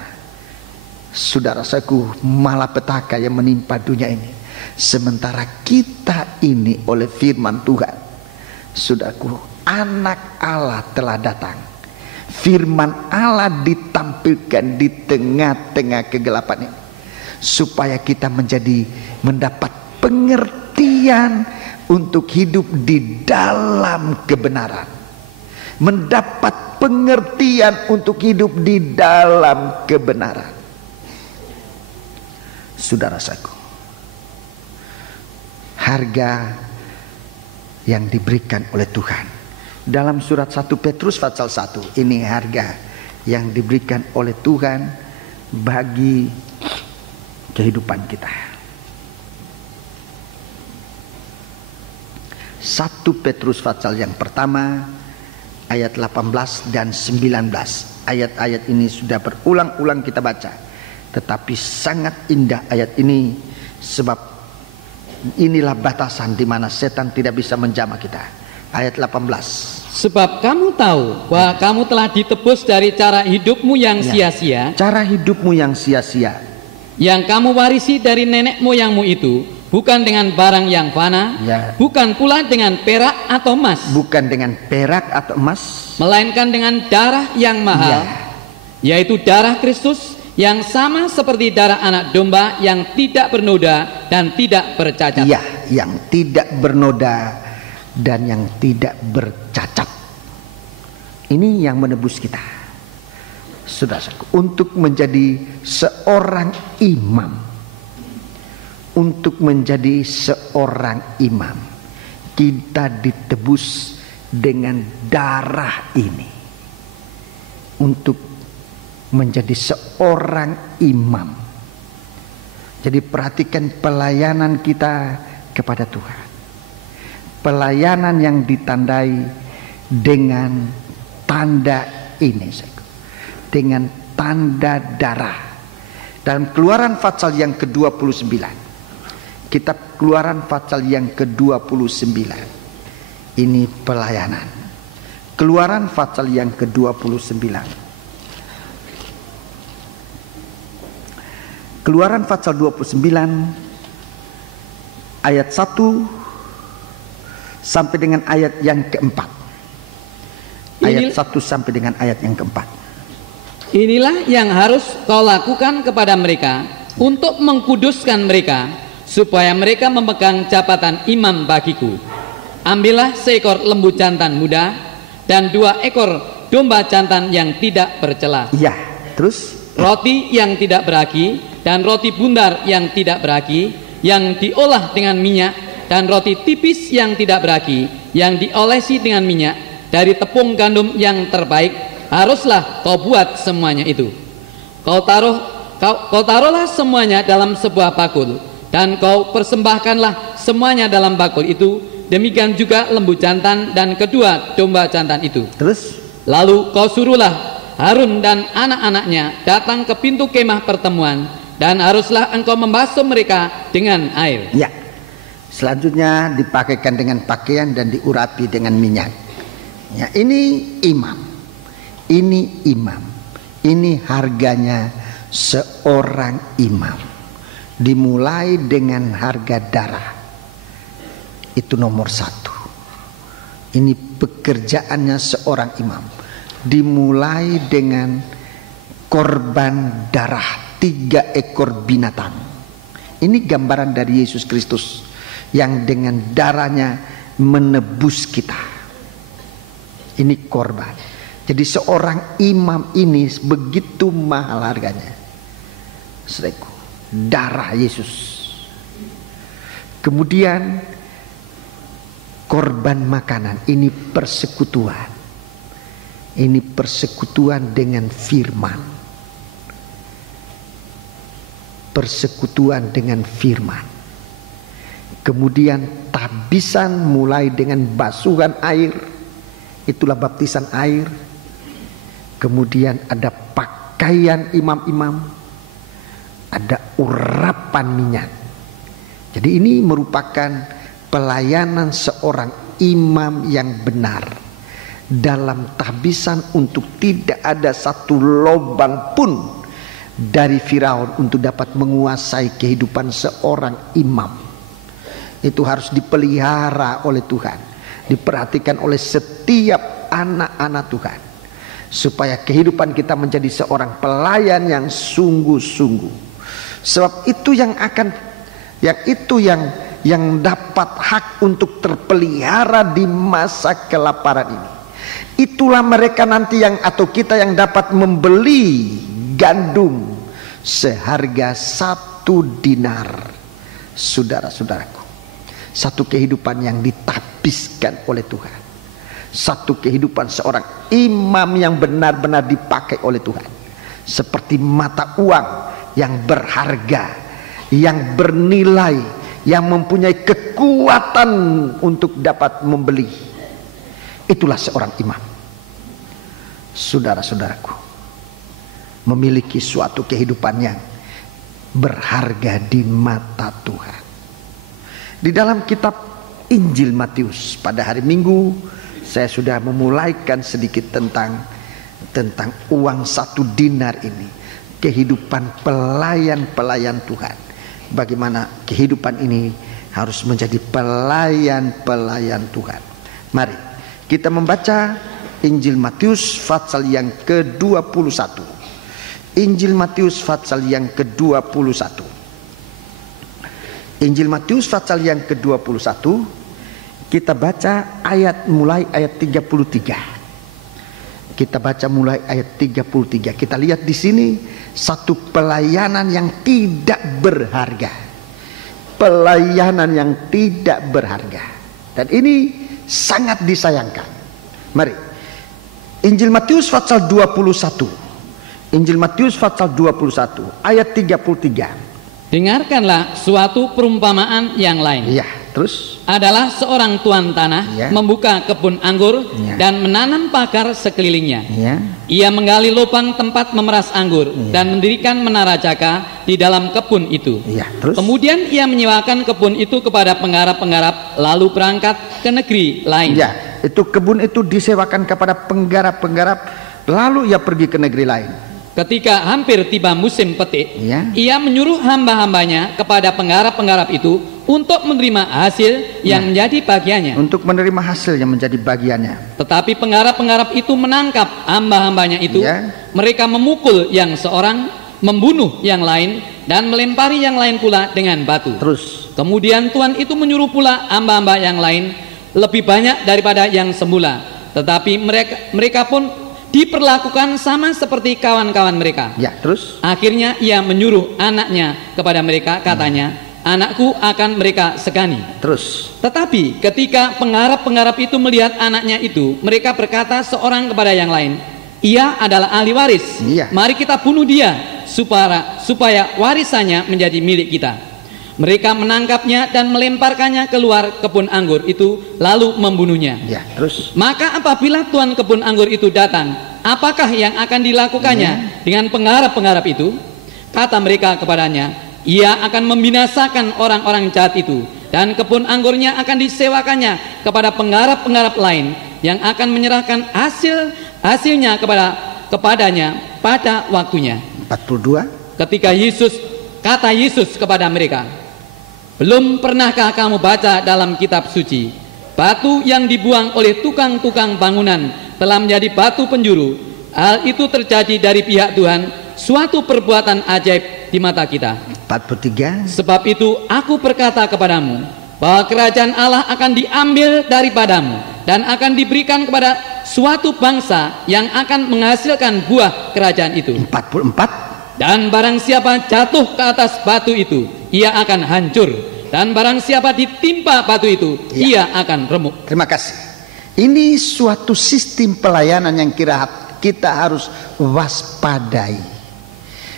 saudara-saudaraku, malapetaka yang menimpa dunia ini. Sementara kita ini oleh firman Tuhan, saudaraku, anak Allah telah datang. Firman Allah ditampilkan di tengah-tengah kegelapan ini, supaya kita mendapat pengertian untuk hidup di dalam kebenaran. Mendapat pengertian untuk hidup di dalam kebenaran. Saudara-saudaraku, harga yang diberikan oleh Tuhan dalam surat 1 Petrus pasal 1, ini harga yang diberikan oleh Tuhan bagi kehidupan kita. 1 Petrus pasal yang pertama ayat 18 dan 19. Ayat-ayat ini sudah berulang-ulang kita baca, tetapi sangat indah ayat ini, sebab inilah batasan di mana setan tidak bisa menjamah kita. Ayat 18. Sebab kamu tahu bahwa kamu telah ditebus dari cara hidupmu yang sia-sia, cara hidupmu yang sia-sia, yang kamu warisi dari nenek moyangmu itu, bukan dengan barang yang fana, bukan pula dengan perak atau emas, bukan dengan perak atau emas, melainkan dengan darah yang mahal, yaitu darah Kristus, yang sama seperti darah anak domba yang tidak bernoda dan tidak bercacat. Ya, yang tidak bernoda dan yang tidak bercacat. Ini yang menebus kita, saudara-saudara, untuk menjadi seorang imam. Untuk menjadi seorang imam, kita ditebus dengan darah ini. Untuk menjadi seorang imam. Jadi perhatikan pelayanan kita kepada Tuhan. Pelayanan yang ditandai dengan tanda ini, dengan tanda darah. Dalam Keluaran pasal yang ke-29, kitab Keluaran pasal yang ke-29, ini pelayanan. Keluaran pasal yang ke-29. Keluaran pasal 29 ayat 1 sampai dengan ayat yang keempat. Ayat 1 sampai dengan ayat yang keempat. Inilah yang harus kau lakukan kepada mereka untuk mengkuduskan mereka, supaya mereka memegang jabatan imam bagiku. Ambillah seekor lembu jantan muda dan 2 ekor domba jantan yang tidak bercela. Ya, terus roti yang tidak beragi dan roti bundar yang tidak beragi, yang diolah dengan minyak, dan roti tipis yang tidak beragi, yang diolesi dengan minyak dari tepung gandum yang terbaik, haruslah kau buat semuanya itu. Kau taruhlah semuanya dalam sebuah bakul, dan kau persembahkanlah semuanya dalam bakul itu. Demikian juga lembu jantan dan kedua domba jantan itu. Terus lalu kau suruhlah Harun dan anak-anaknya datang ke pintu kemah pertemuan, dan haruslah engkau membasuh mereka dengan air. Ya. Selanjutnya dipakaikan dengan pakaian dan diurapi dengan minyak. Ya, ini imam. Ini imam. Ini harganya seorang imam. Dimulai dengan harga darah. Itu nomor 1. Ini pekerjaannya seorang imam. Dimulai dengan korban darah 3 ekor binatang. Ini gambaran dari Yesus Kristus yang dengan darahnya menebus kita. Ini korban. Jadi seorang imam ini begitu mahal harganya. Saudaraku, darah Yesus. Kemudian korban makanan, ini persekutuan. Ini persekutuan dengan firman. persekutuan dengan firman. Kemudian tabisan mulai dengan basuhan air, itulah baptisan air. Kemudian ada pakaian imam-imam, ada urapan minyak. Jadi ini merupakan pelayanan seorang imam yang benar dalam tabisan untuk tidak ada satu lubang pun dari Firaun untuk dapat menguasai kehidupan seorang imam. Itu harus dipelihara oleh Tuhan, diperhatikan oleh setiap anak-anak Tuhan, supaya kehidupan kita menjadi seorang pelayan yang sungguh-sungguh. Sebab itu yang dapat hak untuk terpelihara di masa kelaparan ini. Itulah mereka nanti atau kita yang dapat membeli gandum seharga 1 dinar. Saudara-saudaraku, satu kehidupan yang ditabiskan oleh Tuhan, satu kehidupan seorang imam yang benar-benar dipakai oleh Tuhan, seperti mata uang yang berharga, yang bernilai, yang mempunyai kekuatan untuk dapat membeli. Itulah seorang imam. Saudara-saudaraku, memiliki suatu kehidupan yang berharga di mata Tuhan. Di dalam kitab Injil Matius pada hari Minggu saya sudah memulaikan sedikit tentang uang 1 dinar ini, kehidupan pelayan-pelayan Tuhan. Bagaimana kehidupan ini harus menjadi pelayan-pelayan Tuhan. Mari kita membaca Injil Matius pasal yang ke-21. Injil Matius pasal yang ke-21. Injil Matius pasal yang ke-21, kita baca mulai ayat 33. Kita baca mulai ayat 33. Kita lihat di sini satu pelayanan yang tidak berharga. Pelayanan yang tidak berharga. Dan ini sangat disayangkan. Mari. Injil Matius pasal 21. Injil Matius pasal 21 ayat 33. Dengarkanlah suatu perumpamaan yang lain. Ya, terus adalah seorang tuan tanah membuka kebun anggur dan menanam pagar sekelilingnya. Ia menggali lubang tempat memeras anggur dan mendirikan menara jaga di dalam kebun itu. Terus? Kemudian ia menyewakan kebun itu kepada penggarap-penggarap lalu berangkat ke negeri lain. Itu kebun itu disewakan kepada penggarap-penggarap lalu ia pergi ke negeri lain. Ketika hampir tiba musim petik, ia menyuruh hamba-hambanya kepada penggarap-penggarap itu untuk menerima hasil yang menjadi bagiannya. Untuk menerima hasil yang menjadi bagiannya. Tetapi penggarap-penggarap itu menangkap hamba-hambanya itu. Mereka memukul yang seorang, membunuh yang lain, dan melempari yang lain pula dengan batu. Terus. Kemudian Tuhan itu menyuruh pula hamba-hamba yang lain lebih banyak daripada yang semula. Tetapi mereka pun diperlakukan sama seperti kawan-kawan mereka. Terus? Akhirnya ia menyuruh anaknya kepada mereka, katanya, anakku akan mereka segani. Terus? Tetapi ketika penggarap-penggarap itu melihat anaknya itu, mereka berkata seorang kepada yang lain, ia adalah ahli waris. Mari kita bunuh dia supaya warisannya menjadi milik kita. Mereka menangkapnya dan melemparkannya keluar kebun anggur itu, lalu membunuhnya. Terus? Maka apabila tuan kebun anggur itu datang, apakah yang akan dilakukannya dengan penggarap-penggarap itu? Kata mereka kepadanya, ia akan membinasakan orang-orang jahat itu, dan kebun anggurnya akan disewakannya kepada penggarap-penggarap lain yang akan menyerahkan hasilnya kepadanya pada waktunya. 42. Ketika kata Yesus kepada mereka, belum pernahkah kamu baca dalam kitab suci, batu yang dibuang oleh tukang-tukang bangunan telah menjadi batu penjuru? Hal itu terjadi dari pihak Tuhan, suatu perbuatan ajaib di mata kita. 43. Sebab itu aku berkata kepadamu, bahwa kerajaan Allah akan diambil daripadamu dan akan diberikan kepada suatu bangsa yang akan menghasilkan buah kerajaan itu. 44. Dan barang siapa jatuh ke atas batu itu, ia akan hancur. Dan barang siapa ditimpa batu itu, ia akan remuk. Terima kasih. Ini suatu sistem pelayanan yang kita harus waspadai.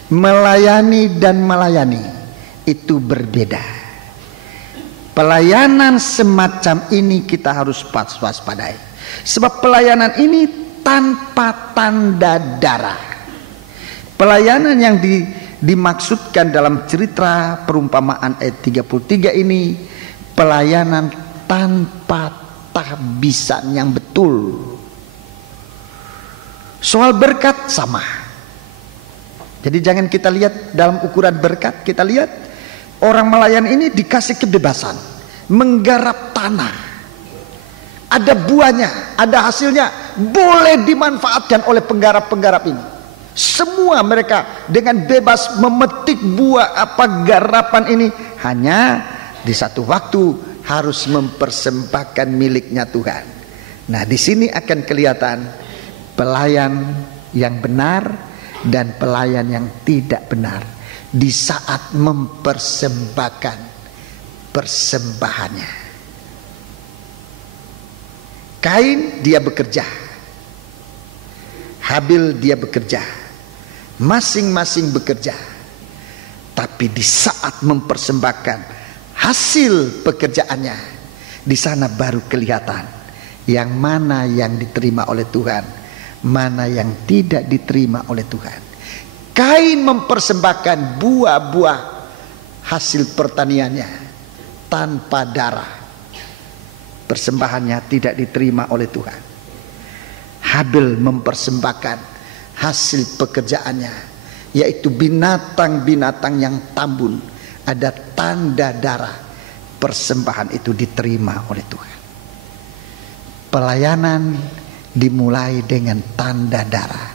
Melayani dan melayani itu berbeda. Pelayanan semacam ini kita harus waspadai. Sebab pelayanan ini tanpa tanda darah. Pelayanan yang dimaksudkan dalam cerita perumpamaan ayat 33 ini, pelayanan tanpa tahbisan yang betul. Soal berkat sama. Jadi jangan kita lihat dalam ukuran berkat, kita lihat orang melayan ini dikasih kebebasan menggarap tanah. Ada buahnya, ada hasilnya, boleh dimanfaatkan oleh penggarap-penggarap ini. Semua mereka dengan bebas memetik buah apa garapan ini, hanya di satu waktu harus mempersembahkan miliknya Tuhan. Nah, di sini akan kelihatan pelayan yang benar dan pelayan yang tidak benar di saat mempersembahkan persembahannya. Kain dia bekerja, Habil dia bekerja, masing-masing bekerja. Tapi di saat mempersembahkan hasil pekerjaannya, di sana baru kelihatan yang mana yang diterima oleh Tuhan, mana yang tidak diterima oleh Tuhan. Kain mempersembahkan buah-buah hasil pertaniannya tanpa darah. Persembahannya tidak diterima oleh Tuhan. Habil mempersembahkan hasil pekerjaannya, yaitu binatang-binatang yang tambun, ada tanda darah. Persembahan itu diterima oleh Tuhan. Pelayanan dimulai dengan tanda darah,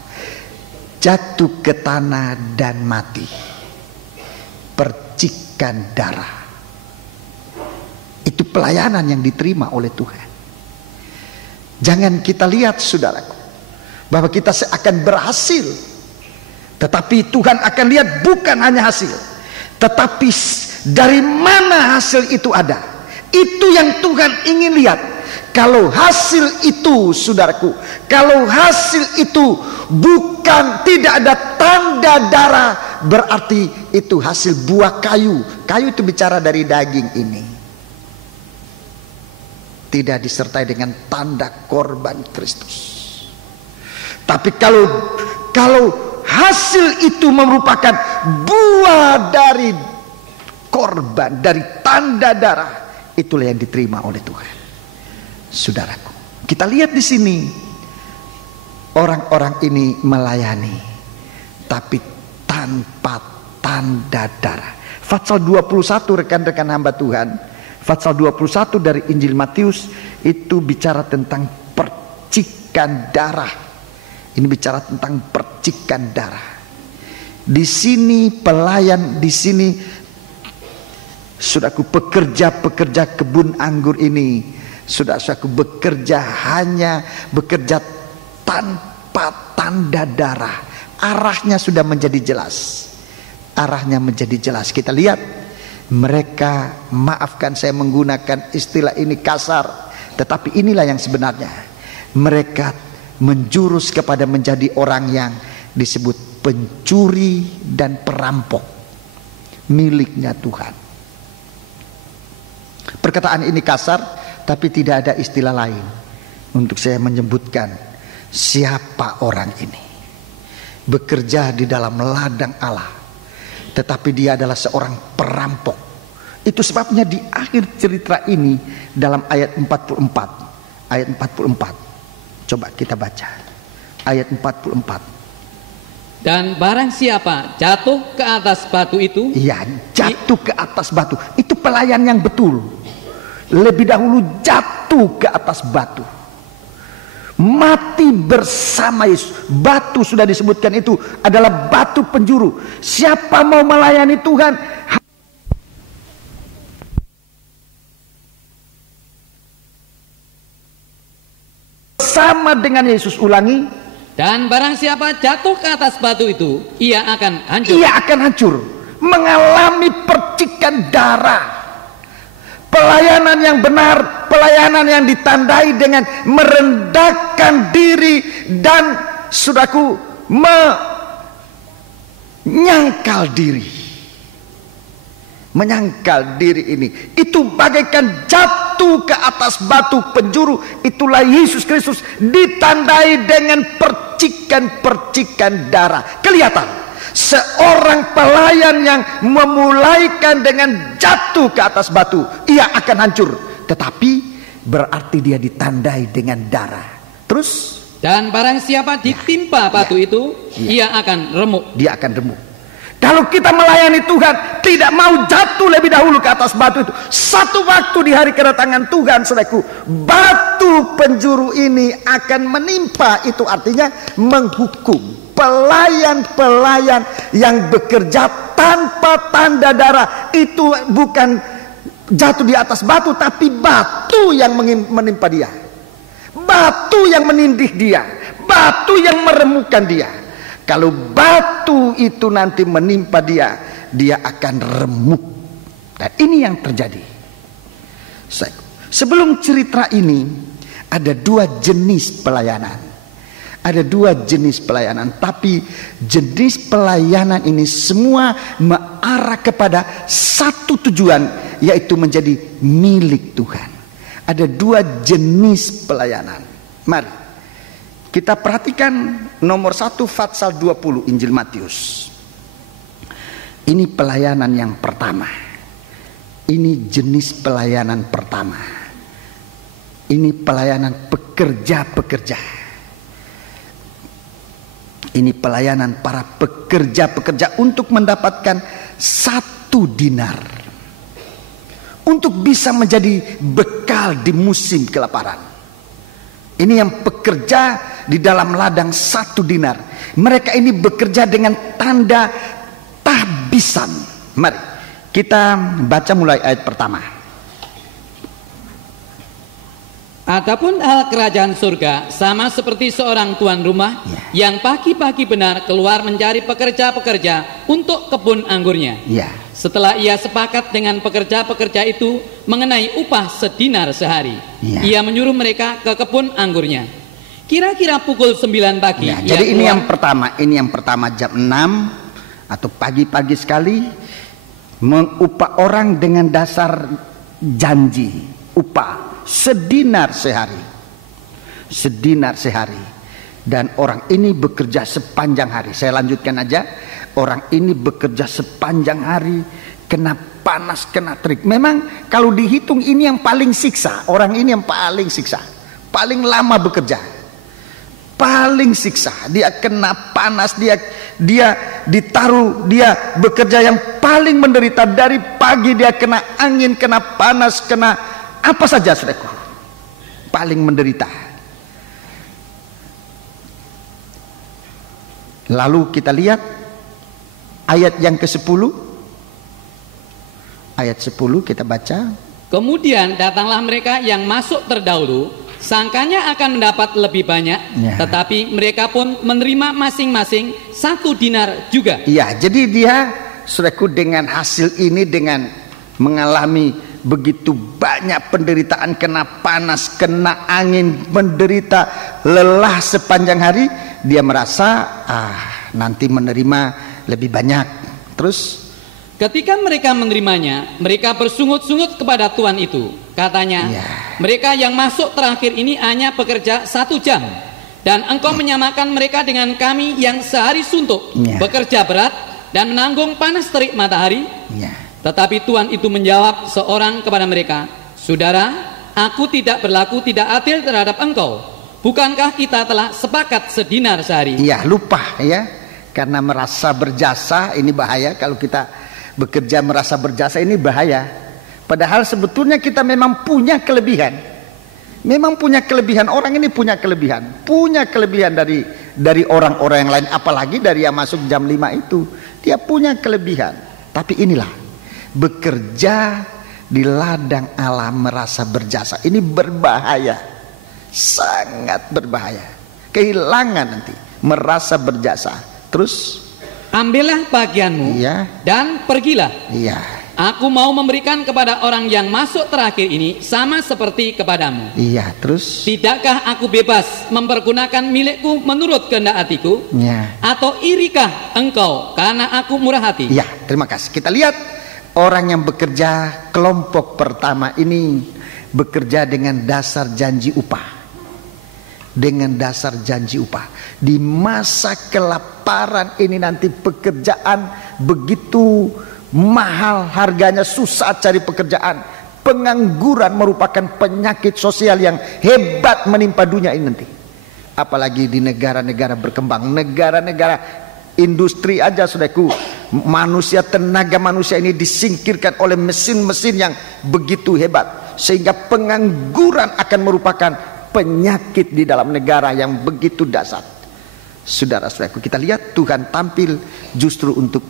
jatuh ke tanah dan mati, percikan darah. Itu pelayanan yang diterima oleh Tuhan. Jangan kita lihat, saudaraku, bahwa kita akan berhasil, tetapi Tuhan akan lihat bukan hanya hasil, tetapi dari mana hasil itu ada. Itu yang Tuhan ingin lihat. Kalau hasil itu, saudaraku, kalau hasil itu bukan, tidak ada tanda darah, berarti itu hasil buah kayu. Kayu itu bicara dari daging ini, tidak disertai dengan tanda korban Kristus. Tapi kalau hasil itu merupakan buah dari korban, dari tanda darah, itulah yang diterima oleh Tuhan. Saudaraku, kita lihat di sini orang-orang ini melayani, tapi tanpa tanda darah. Pasal 21 rekan-rekan hamba Tuhan, pasal 21 dari Injil Matius itu bicara tentang percikan darah. Ini bicara tentang percikan darah. Di sini pelayan, di sini saudaraku, pekerja-pekerja kebun anggur ini, saudaraku, hanya bekerja tanpa tanda darah. Arahnya sudah menjadi jelas. Arahnya menjadi jelas. Kita lihat mereka, maafkan saya menggunakan istilah ini kasar, tetapi inilah yang sebenarnya. Mereka menjurus kepada menjadi orang yang disebut pencuri dan perampok miliknya Tuhan. Perkataan ini kasar, tapi tidak ada istilah lain untuk saya menyebutkan siapa orang ini. Bekerja di dalam ladang Allah, tetapi dia adalah seorang perampok. Itu sebabnya di akhir cerita ini dalam ayat 44. Ayat 44. Coba kita baca. Ayat 44. Dan barang siapa jatuh ke atas batu itu. Iya, jatuh ke atas batu. Itu pelayan yang betul. Lebih dahulu jatuh ke atas batu, mati bersama Yesus. Batu sudah disebutkan itu adalah batu penjuru. Siapa mau melayani Tuhan sama dengan Yesus. Ulangi. Dan barang siapa jatuh ke atas batu itu, ia akan hancur. Ia akan hancur, mengalami percikan darah. Pelayanan yang benar, pelayanan yang ditandai dengan merendahkan diri dan saudaraku Menyangkal diri. Menyangkal diri ini itu bagaikan jatuh ke atas batu penjuru. Itulah Yesus Kristus ditandai dengan percikan-percikan darah. Kelihatan seorang pelayan yang memulaikan dengan jatuh ke atas batu, ia akan hancur. Tetapi berarti dia ditandai dengan darah. Terus, dan barang siapa ditimpa batu itu, ia akan remuk. Dia akan remuk. Kalau kita melayani Tuhan, tidak mau jatuh lebih dahulu ke atas batu itu, satu waktu di hari kedatangan Tuhan, saudaraku, batu penjuru ini akan menimpa. Itu artinya menghukum pelayan-pelayan yang bekerja tanpa tanda darah. Itu bukan jatuh di atas batu, tapi batu yang menimpa dia, batu yang menindih dia, batu yang meremukkan dia. Kalau batu itu nanti menimpa dia, dia akan remuk. Dan ini yang terjadi. Sebelum cerita ini, ada dua jenis pelayanan. Ada dua jenis pelayanan, tapi jenis pelayanan ini semua mengarah kepada satu tujuan, yaitu menjadi milik Tuhan. Ada dua jenis pelayanan. Mari kita perhatikan nomor 1 Fatsal 20 Injil Matius. Ini pelayanan yang pertama. Ini jenis pelayanan pertama. Ini pelayanan pekerja-pekerja. Ini pelayanan para pekerja-pekerja untuk mendapatkan 1 dinar. Untuk bisa menjadi bekal di musim kelaparan. Ini yang bekerja di dalam ladang 1 dinar. Mereka ini bekerja dengan tanda tahbisan. Mari kita baca mulai ayat pertama. Adapun hal kerajaan surga sama seperti seorang tuan rumah yang pagi-pagi benar keluar mencari pekerja-pekerja untuk kebun anggurnya. Setelah ia sepakat dengan pekerja-pekerja itu mengenai upah sedinar sehari, ia menyuruh mereka ke kebun anggurnya. Kira-kira pukul 9 pagi. Jadi ini yang pertama. Ini yang pertama jam 6 atau pagi-pagi sekali, mengupah orang dengan dasar janji upah sedinar sehari. Sedinar sehari. Dan orang ini bekerja sepanjang hari. Saya lanjutkan aja. Orang ini bekerja sepanjang hari, kena panas, kena terik. Memang kalau dihitung ini yang paling siksa. Orang ini yang paling siksa, paling lama bekerja, paling siksa. Dia kena panas, dia ditaruh, dia bekerja yang paling menderita. Dari pagi dia kena angin, kena panas, kena apa saja, saudaraku, paling menderita. Lalu kita lihat ayat yang ke-10. Ayat 10 kita baca. Kemudian datanglah mereka yang masuk terdahulu, sangkanya akan mendapat lebih banyak, tetapi mereka pun menerima masing-masing 1 dinar juga. Jadi dia, saudaraku, dengan hasil ini, dengan mengalami begitu banyak penderitaan, kena panas, kena angin, menderita, lelah sepanjang hari, dia merasa nanti menerima lebih banyak. Terus ketika mereka menerimanya, mereka bersungut-sungut kepada tuan itu. Katanya, mereka yang masuk terakhir ini hanya bekerja 1 jam, dan engkau menyamakan mereka dengan kami yang sehari suntuk, bekerja berat dan menanggung panas terik matahari. Tetapi tuan itu menjawab seorang kepada mereka, saudara, aku tidak berlaku tidak adil terhadap engkau. Bukankah kita telah sepakat sedinar sehari? Lupa karena merasa berjasa. Ini bahaya kalau kita bekerja merasa berjasa, ini bahaya. Padahal sebetulnya kita memang punya kelebihan. Memang punya kelebihan. Orang ini punya kelebihan. Punya kelebihan dari orang-orang yang lain. Apalagi dari yang masuk jam 5 itu. Dia punya kelebihan. Tapi inilah, bekerja di ladang Allah merasa berjasa. Ini berbahaya. Sangat berbahaya. Kehilangan nanti. Merasa berjasa. Terus, ambillah bagianmu dan pergilah. Aku mau memberikan kepada orang yang masuk terakhir ini sama seperti kepadamu. Iya, terus? Tidakkah aku bebas mempergunakan milikku menurut kehendak hatiku? Ya. Atau irikah engkau karena aku murah hati? Iya, terima kasih. Kita lihat orang yang bekerja kelompok pertama ini bekerja dengan dasar janji upah. Dengan dasar janji upah. Di masa kelaparan ini nanti pekerjaan begitu mahal, harganya susah cari pekerjaan. Pengangguran merupakan penyakit sosial yang hebat menimpa dunia ini nanti. Apalagi di negara-negara berkembang, negara-negara industri aja, saudaraku, manusia, tenaga manusia ini disingkirkan oleh mesin-mesin yang begitu hebat, sehingga pengangguran akan merupakan penyakit di dalam negara yang begitu dahsyat. Saudara-saudaraku, kita lihat Tuhan tampil justru untuk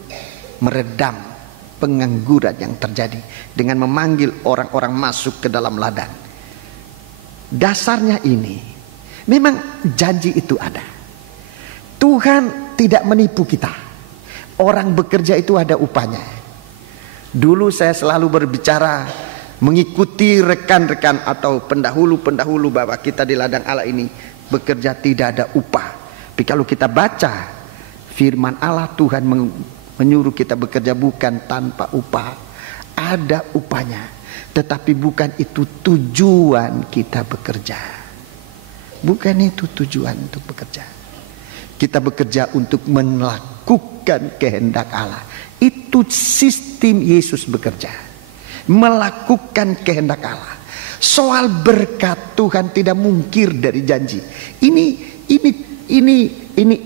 meredam pengangguran yang terjadi dengan memanggil orang-orang masuk ke dalam ladang. Dasarnya ini, memang janji itu ada. Tuhan tidak menipu kita. Orang bekerja itu ada upahnya. Dulu saya selalu berbicara mengikuti rekan-rekan atau pendahulu-pendahulu bahwa kita di ladang Allah ini bekerja tidak ada upah. Tapi kalau kita baca firman Allah, Tuhan menyuruh kita bekerja bukan tanpa upah. Ada upahnya, tetapi bukan itu tujuan kita bekerja. Bukan itu tujuan untuk bekerja. Kita bekerja untuk melakukan kehendak Allah. Itu sistem Yesus bekerja, melakukan kehendak Allah. Soal berkat, Tuhan tidak mungkir dari janji. Ini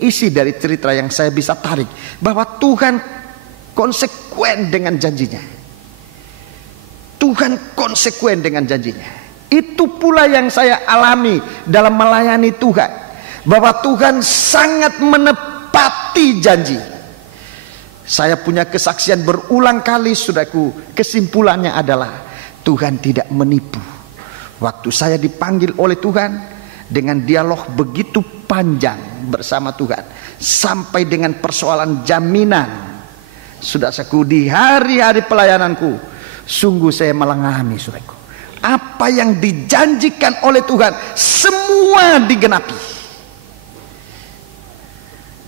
isi dari cerita yang saya bisa tarik, bahwa Tuhan konsekuen dengan janjinya. Tuhan konsekuen dengan janjinya. Itu pula yang saya alami dalam melayani Tuhan, bahwa Tuhan sangat menepati janji. Saya punya kesaksian berulang kali, saudaraku. Kesimpulannya adalah Tuhan tidak menipu. Waktu saya dipanggil oleh Tuhan dengan dialog begitu panjang bersama Tuhan, sampai dengan persoalan jaminan, saudaraku, di hari-hari pelayananku, sungguh saya mengalami, saudaraku, apa yang dijanjikan oleh Tuhan semua digenapi.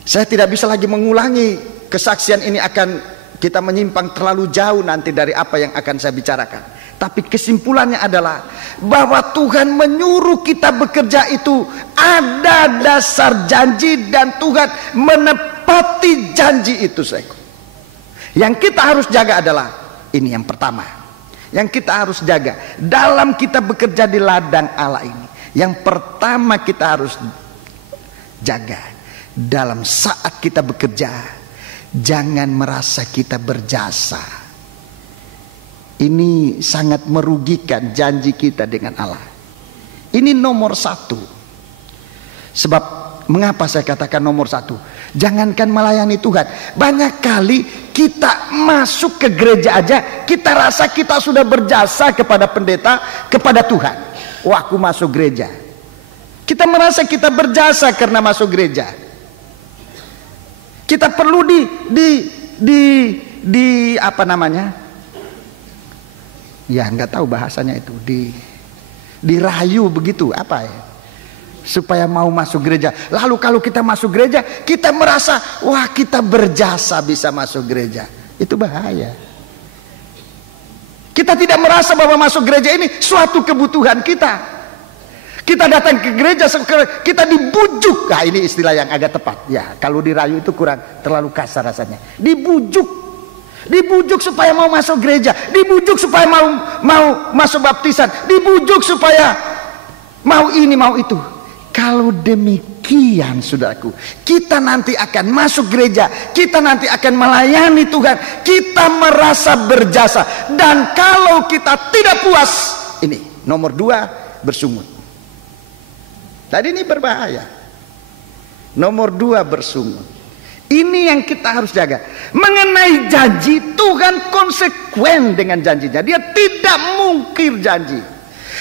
Saya tidak bisa lagi mengulangi kesaksian ini, akan kita menyimpang terlalu jauh nanti dari apa yang akan saya bicarakan. Tapi kesimpulannya adalah bahwa Tuhan menyuruh kita bekerja itu ada dasar janji, dan Tuhan menepati janji itu. Yang kita harus jaga adalah ini, yang pertama yang kita harus jaga dalam kita bekerja di ladang Allah ini. Yang pertama kita harus jaga dalam saat kita bekerja, jangan merasa kita berjasa. Ini sangat merugikan janji kita dengan Allah. Ini nomor satu. Sebab mengapa saya katakan nomor satu? Jangankan melayani Tuhan, banyak kali kita masuk ke gereja aja, kita rasa kita sudah berjasa kepada pendeta, kepada Tuhan. Wah, aku masuk gereja. Kita merasa kita berjasa karena masuk gereja. Kita perlu di apa namanya? Ya, nggak tahu bahasanya itu, dirayu begitu, apa ya, supaya mau masuk gereja. Lalu kalau kita masuk gereja, kita merasa wah kita berjasa bisa masuk gereja. Itu bahaya. Kita tidak merasa bahwa masuk gereja ini suatu kebutuhan kita. Kita datang ke gereja, kita dibujuk. Nah, ini istilah yang agak tepat. Ya, kalau dirayu itu kurang, terlalu kasar rasanya. Dibujuk supaya mau masuk gereja, dibujuk supaya mau masuk baptisan, dibujuk supaya mau ini mau itu. Kalau demikian, saudaraku, kita nanti akan masuk gereja, kita nanti akan melayani Tuhan, kita merasa berjasa. Dan kalau kita tidak puas, ini nomor 2, bersungut. Tadi ini berbahaya. Nomor 2, bersungut. Ini yang kita harus jaga. Mengenai janji, Tuhan konsekuen dengan janjinya. Dia tidak mungkir janji.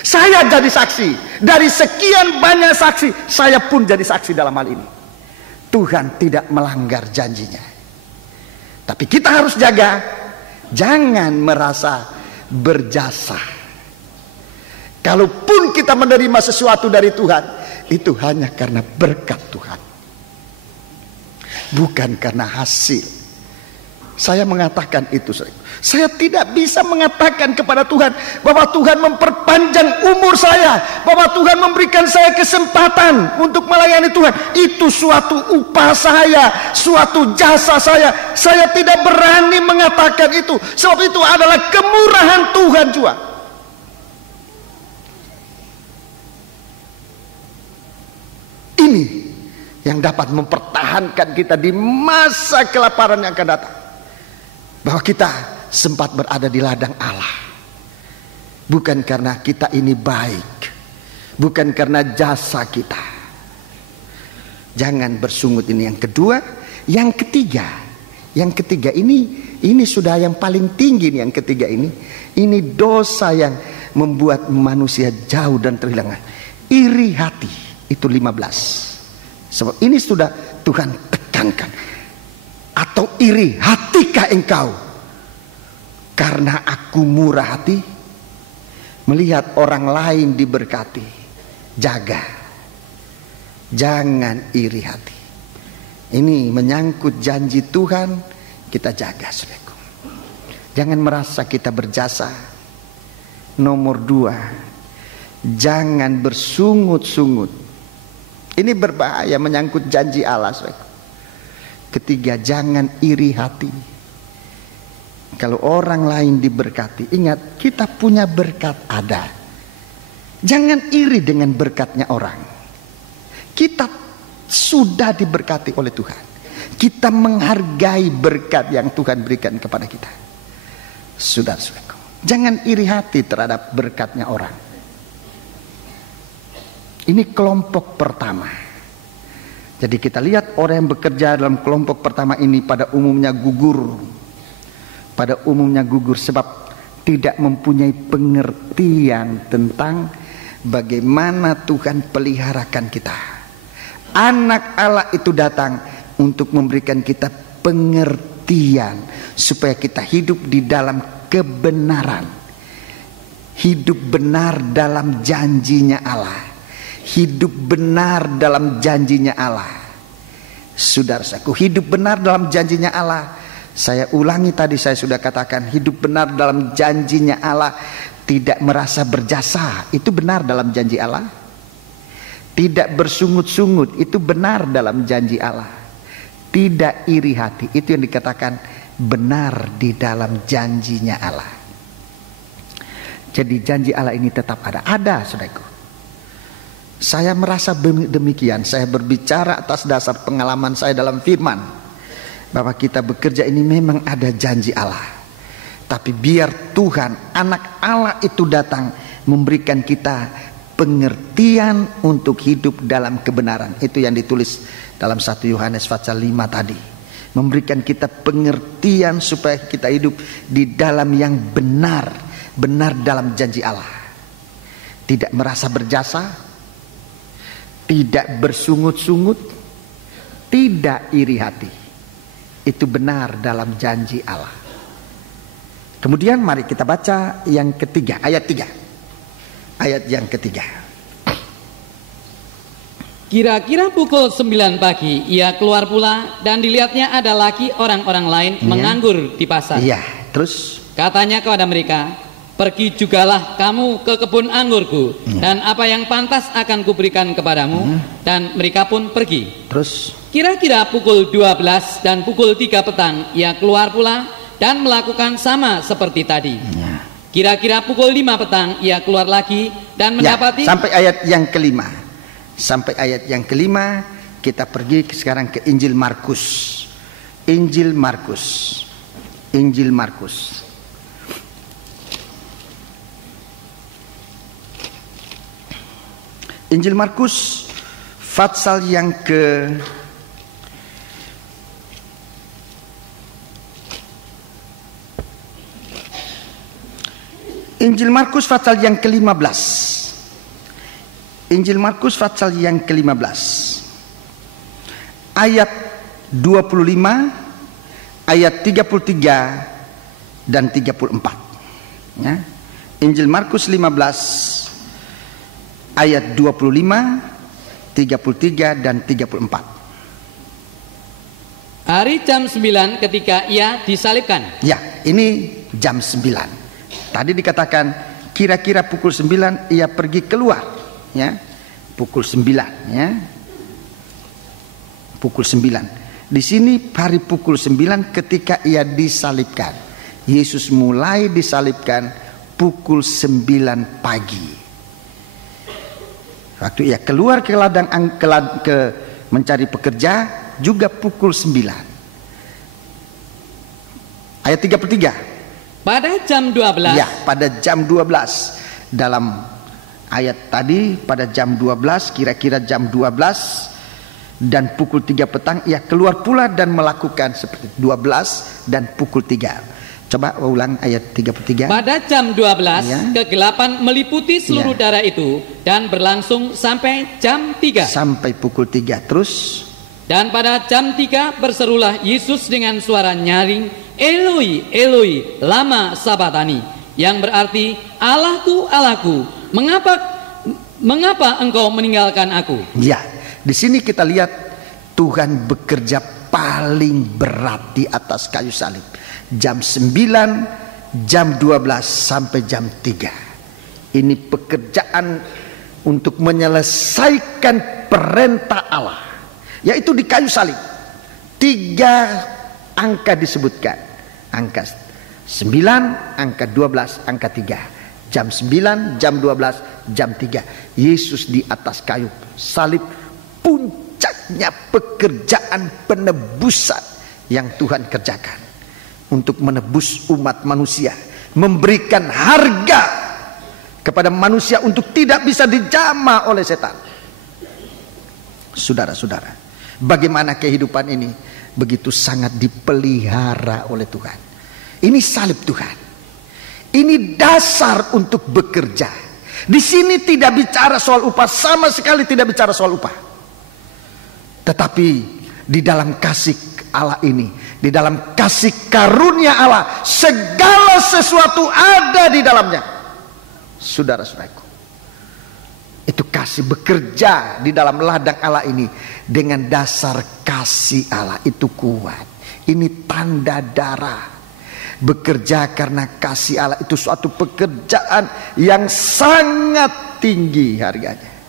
Saya jadi saksi. Dari sekian banyak saksi, saya pun jadi saksi dalam hal ini. Tuhan tidak melanggar janjinya. Tapi kita harus jaga Jangan merasa berjasa. Kalaupun kita menerima sesuatu dari Tuhan, itu hanya karena berkat Tuhan, bukan karena hasil. Saya mengatakan itu, saya tidak bisa mengatakan kepada Tuhan bahwa Tuhan memperpanjang umur saya, bahwa Tuhan memberikan saya kesempatan untuk melayani Tuhan. Itu suatu upah saya, suatu jasa saya. Saya tidak berani mengatakan itu, sebab itu adalah kemurahan Tuhan juga. Ini yang dapat mempertahankan kita di masa kelaparan yang akan datang, bahwa kita sempat berada di ladang Allah, bukan karena kita ini baik, bukan karena jasa kita. Jangan bersungut. Ini yang kedua. Yang ketiga ini sudah yang paling tinggi nih. Yang ketiga ini dosa yang membuat manusia jauh dan terhilang. Iri hati, itu 15. Sebab ini sudah Tuhan tekankan. Atau iri hatikah engkau karena aku murah hati, melihat orang lain diberkati? Jaga, jangan iri hati. Ini menyangkut janji Tuhan, kita jaga, saudaraku. Jangan merasa kita berjasa. Nomor 2, jangan bersungut-sungut. Ini berbahaya, menyangkut janji Allah, saudaraku. Ketiga, jangan iri hati. Kalau orang lain diberkati, ingat kita punya berkat ada. Jangan iri dengan berkatnya orang. Kita sudah diberkati oleh Tuhan. Kita menghargai berkat yang Tuhan berikan kepada kita. Saudara-saudaraku, jangan iri hati terhadap berkatnya orang. Ini kelompok pertama. Jadi kita lihat orang yang bekerja dalam kelompok pertama ini pada umumnya gugur. Pada umumnya gugur sebab tidak mempunyai pengertian tentang bagaimana Tuhan peliharakan kita. Anak Allah itu datang untuk memberikan kita pengertian supaya kita hidup di dalam kebenaran. Hidup benar dalam janjinya Allah. Hidup benar dalam janjinya Allah. Saudaraku, hidup benar dalam janjinya Allah. Saya ulangi, tadi saya sudah katakan, hidup benar dalam janjinya Allah. Tidak merasa berjasa, itu benar dalam janji Allah. Tidak bersungut-sungut, itu benar dalam janji Allah. Tidak iri hati, itu yang dikatakan benar di dalam janjinya Allah. Jadi janji Allah ini tetap ada, saudaraku. Saya merasa demikian. Saya berbicara atas dasar pengalaman saya dalam firman, bahwa kita bekerja ini memang ada janji Allah. Tapi biar Tuhan, anak Allah itu datang memberikan kita pengertian untuk hidup dalam kebenaran. Itu yang ditulis dalam 1 Yohanes pasal 5 tadi. Memberikan kita pengertian supaya kita hidup di dalam yang benar. Benar dalam janji Allah. Tidak merasa berjasa, tidak bersungut-sungut, tidak iri hati. Itu benar dalam janji Allah. Kemudian mari kita baca yang ketiga, ayat 3. Ayat yang ketiga. Kira-kira pukul 9 pagi ia keluar pula, dan dilihatnya ada lagi orang-orang lain menganggur di pasar. Iya, terus katanya kepada mereka, pergi jugalah kamu ke kebun anggurku, dan apa yang pantas akan kuberikan kepadamu. Dan mereka pun pergi. Terus kira-kira pukul 12 dan pukul 3 petang ia keluar pula dan melakukan sama seperti tadi. Kira-kira pukul 5 petang ia keluar lagi dan mendapati sampai ayat yang kelima. Sampai ayat yang kelima. Kita pergi sekarang ke Injil Markus. Injil Markus. Injil Markus. Injil Markus pasal yang ke Injil Markus pasal yang ke-15. Injil Markus pasal yang ke-15. Ayat 25, ayat 33 dan 34. Ya. Injil Markus 15 ayat 25, 33 dan 34. Hari jam 9 ketika ia disalibkan. Ya, ini jam 9. Tadi dikatakan kira-kira pukul 9 ia pergi keluar, ya. Pukul 9, ya. Pukul 9. Di sini hari pukul 9 ketika ia disalibkan. Yesus mulai disalibkan pukul 9 pagi. Waktu ia keluar ke ladang mencari pekerja juga pukul 9. Ayat 33. Pada jam 12. Ya, pada jam 12. Dalam ayat tadi pada jam 12, kira-kira jam 12 dan pukul 3 petang ia keluar pula dan melakukan seperti 12 dan pukul 3. Coba ulang ayat 33. Pada jam 12 ya. Kegelapan meliputi seluruh ya. daerah itu dan berlangsung sampai jam 3. Sampai pukul 3 terus. Dan pada jam 3 berserulah Yesus dengan suara nyaring, Eloi, Eloi, lama sabatani, yang berarti Allahku, Allahku, mengapa engkau meninggalkan aku? Ya, di sini kita lihat Tuhan bekerja paling berat di atas kayu salib. Jam 9, jam 12 sampai jam 3. Ini pekerjaan untuk menyelesaikan perintah Allah, yaitu di kayu salib. 3 angka disebutkan. Angka 9, angka 12, angka 3. Jam 9, jam 12, jam 3. Yesus di atas kayu salib, puncaknya pekerjaan penebusan yang Tuhan kerjakan untuk menebus umat manusia, memberikan harga kepada manusia untuk tidak bisa dijamah oleh setan. Saudara-saudara, bagaimana kehidupan ini begitu sangat dipelihara oleh Tuhan. Ini salib Tuhan. Ini dasar untuk bekerja. Di sini tidak bicara soal upah, sama sekali tidak bicara soal upah. Tetapi di dalam kasih Allah ini, di dalam kasih karunia Allah, segala sesuatu ada di dalamnya. Saudara-saudaraku, itu kasih bekerja di dalam ladang Allah ini dengan dasar kasih Allah itu kuat. Ini tanda darah. Bekerja karena kasih Allah itu suatu pekerjaan yang sangat tinggi harganya.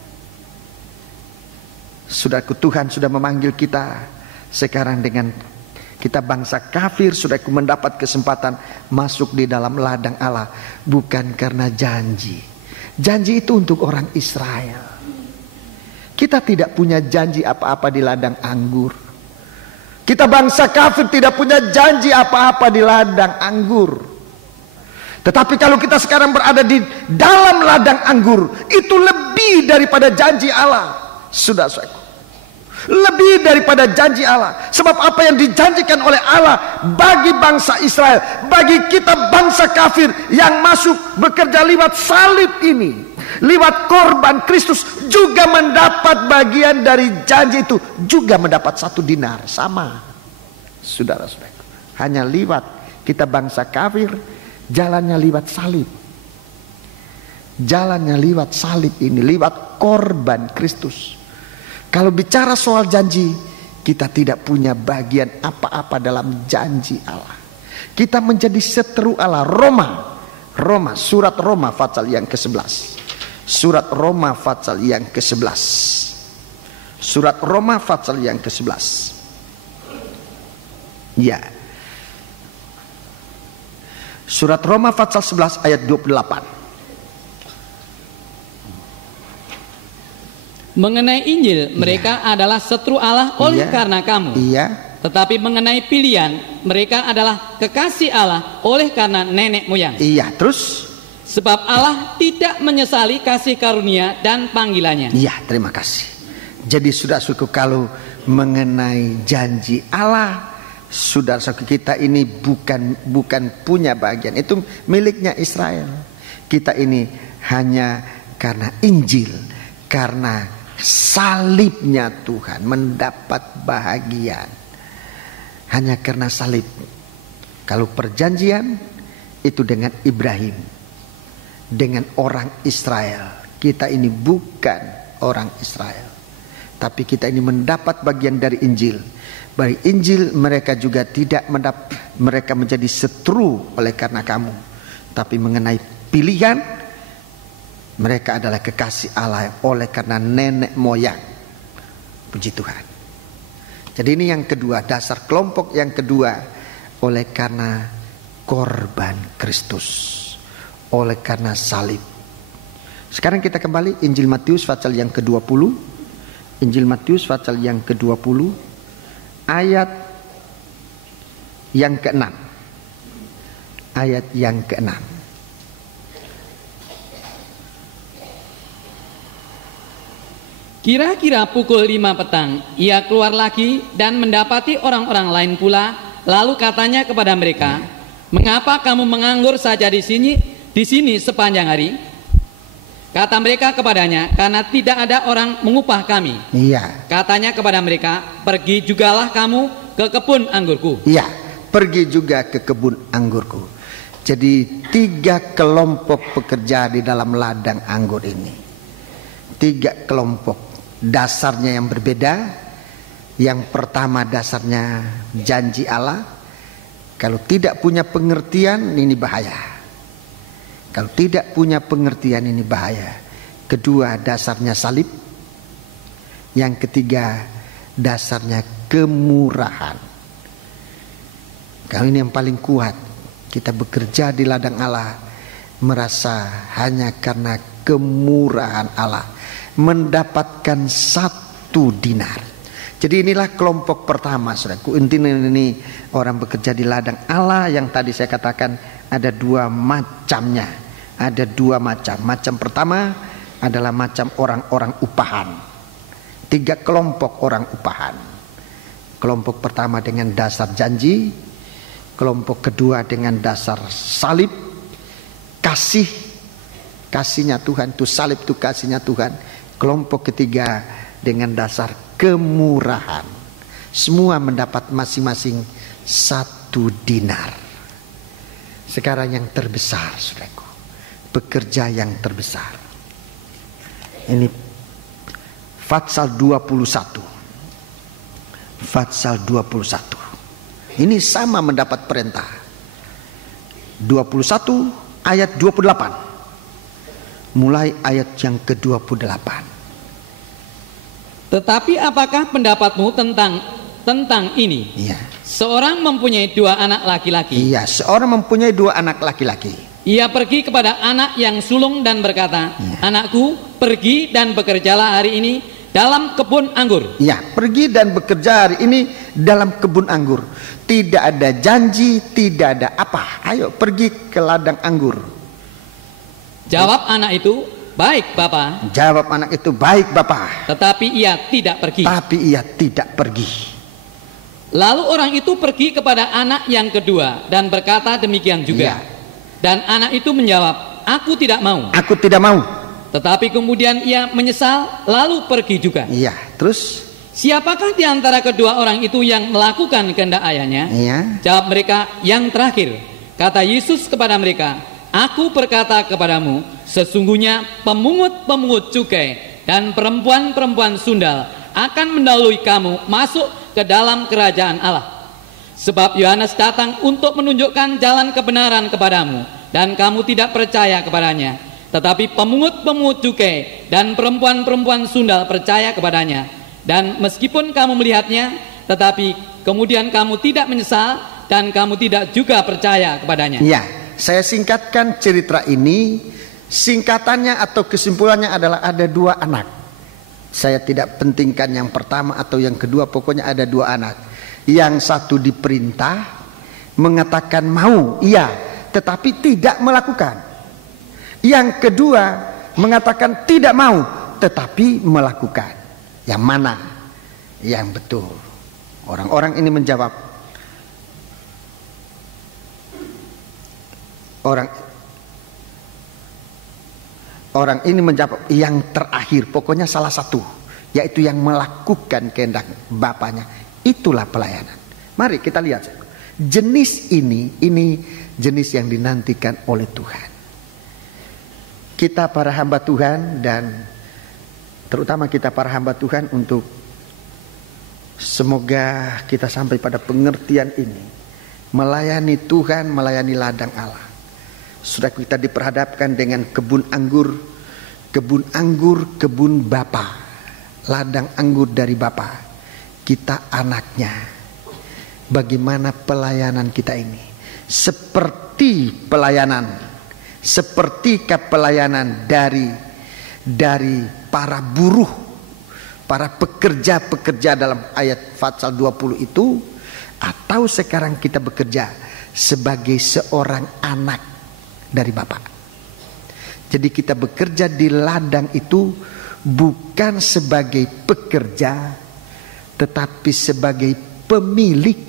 Saudaraku, Tuhan sudah memanggil kita sekarang dengan kita bangsa kafir. Saudaraku, mendapat kesempatan masuk di dalam ladang Allah bukan karena janji. Janji itu untuk orang Israel. Kita tidak punya janji apa-apa di ladang anggur. Kita bangsa kafir tidak punya janji apa-apa di ladang anggur. Tetapi kalau kita sekarang berada di dalam ladang anggur, itu lebih daripada janji Allah. Sudah, saudaraku, lebih daripada janji Allah. Sebab apa yang dijanjikan oleh Allah bagi bangsa Israel, bagi kita bangsa kafir yang masuk bekerja lewat salib ini, lewat korban Kristus, juga mendapat bagian dari janji itu, juga mendapat 1 dinar. Sama, saudara-saudara, hanya lewat kita bangsa kafir, jalannya lewat salib. Jalannya lewat salib ini, lewat korban Kristus. Kalau bicara soal janji, kita tidak punya bagian apa-apa dalam janji Allah. Kita menjadi seteru Allah. Surat Roma pasal yang ke-11. Surat Roma pasal yang ke-11. Surat Roma pasal yang ke-11. Ya. Surat Roma pasal 11 ayat 28. Mengenai Injil, mereka adalah seteru Allah oleh karena kamu. Tetapi mengenai pilihan, mereka adalah kekasih Allah oleh karena nenek moyang. Terus? Sebab Allah tidak menyesali kasih karunia dan panggilannya. Terima kasih. Jadi saudara-saudaraku, kalau mengenai janji Allah, saudara-saudara kita ini bukan punya bagian, itu miliknya Israel. Kita ini hanya karena Injil, karena salibnya Tuhan mendapat bahagian. Hanya karena salib. Kalau perjanjian itu dengan Ibrahim, dengan orang Israel. Kita ini bukan orang Israel, tapi kita ini mendapat bagian dari Injil. Dari Injil mereka juga tidak mereka menjadi seteru oleh karena kamu, tapi mengenai pilihan, mereka adalah kekasih Allah oleh karena nenek moyang. Puji Tuhan. Jadi ini yang kedua, dasar kelompok yang kedua, oleh karena korban Kristus, oleh karena salib. Sekarang kita kembali Injil Matius pasal yang ke-20. Injil Matius pasal yang ke-20 ayat yang ke-6. Ayat yang ke-6. Kira-kira pukul 5 petang, ia keluar lagi dan mendapati orang-orang lain pula. Lalu katanya kepada mereka, "Mengapa kamu menganggur saja di sini sepanjang hari?" Kata mereka kepadanya, "Karena tidak ada orang mengupah kami." Iya. Katanya kepada mereka, "Pergi jugalah kamu ke kebun anggurku." Iya, pergi juga ke kebun anggurku. Jadi 3 kelompok pekerja di dalam ladang anggur ini. 3 kelompok. Dasarnya yang berbeda. Yang pertama dasarnya janji Allah. Kalau tidak punya pengertian ini bahaya. Kalau tidak punya pengertian ini bahaya. Kedua, dasarnya salib. Yang ketiga, dasarnya kemurahan. Kalau ini yang paling kuat. Kita bekerja di ladang Allah merasa hanya karena kemurahan Allah mendapatkan 1 dinar. Jadi inilah kelompok pertama, saudaraku. Intinya ini orang bekerja di ladang Allah yang tadi saya katakan ada 2 macamnya. Ada 2 macam. Macam pertama adalah macam orang-orang upahan. 3 kelompok orang upahan. Kelompok pertama dengan dasar janji. Kelompok kedua dengan dasar salib. Kasihnya Tuhan, itu salib itu kasihnya Tuhan. Kelompok ketiga dengan dasar kemurahan. Semua mendapat masing-masing 1 dinar. Sekarang yang terbesar, saudaraku, pekerja yang terbesar. Ini Fatsal 21. Fatsal 21. Ini sama mendapat perintah. 21 ayat 28. Mulai ayat yang ke-28. Tetapi apakah pendapatmu tentang ini? Iya. Seorang mempunyai 2 anak laki-laki. Iya, seorang mempunyai 2 anak laki-laki. Ia pergi kepada anak yang sulung dan berkata, "Anakku, pergi dan bekerjalah hari ini dalam kebun anggur." Iya, pergi dan bekerja hari ini dalam kebun anggur. Tidak ada janji, tidak ada apa. Ayo pergi ke ladang anggur. Jawab anak itu, "Baik, Bapa." Jawab anak itu, "Baik, Bapa." Tetapi ia tidak pergi. Tapi ia tidak pergi. Lalu orang itu pergi kepada anak yang kedua dan berkata demikian juga. Iya. Dan anak itu menjawab, "Aku tidak mau." Aku tidak mau. Tetapi kemudian ia menyesal lalu pergi juga. Iya, terus? Siapakah di antara kedua orang itu yang melakukan kehendak ayahnya? Iya. Jawab mereka, "Yang terakhir." Kata Yesus kepada mereka, "Aku berkata kepadamu, sesungguhnya pemungut-pemungut cukai dan perempuan-perempuan sundal akan mendahului kamu masuk ke dalam kerajaan Allah. Sebab Yohanes datang untuk menunjukkan jalan kebenaran kepadamu, dan kamu tidak percaya kepadanya. Tetapi pemungut-pemungut cukai dan perempuan-perempuan sundal percaya kepadanya. Dan meskipun kamu melihatnya, tetapi kemudian kamu tidak menyesal, dan kamu tidak juga percaya kepadanya." Iya. Saya singkatkan cerita ini. Singkatannya atau kesimpulannya adalah ada 2 anak. Saya tidak pentingkan yang pertama atau yang kedua, pokoknya ada 2 anak. Yang satu diperintah mengatakan mau, iya, tetapi tidak melakukan. Yang kedua mengatakan tidak mau, tetapi melakukan. Yang mana yang betul? Orang-orang ini menjawab, Orang ini menjawab yang terakhir, pokoknya salah satu, yaitu yang melakukan kehendak Bapaknya. Itulah pelayanan. Mari kita lihat. jenis ini jenis yang dinantikan oleh Tuhan. Kita para hamba Tuhan, dan terutama kita para hamba Tuhan, untuk semoga kita sampai pada pengertian ini, melayani Tuhan, melayani ladang Allah. Sudah kita diperhadapkan dengan kebun anggur, kebun Bapa, ladang anggur dari Bapa. Kita anaknya. Bagaimana pelayanan kita ini? Sepertikah pelayanan dari para buruh, para pekerja dalam ayat Fatsal 20 itu, atau sekarang kita bekerja sebagai seorang anak dari Bapa? Jadi kita bekerja di ladang itu bukan sebagai pekerja, tetapi sebagai pemilik.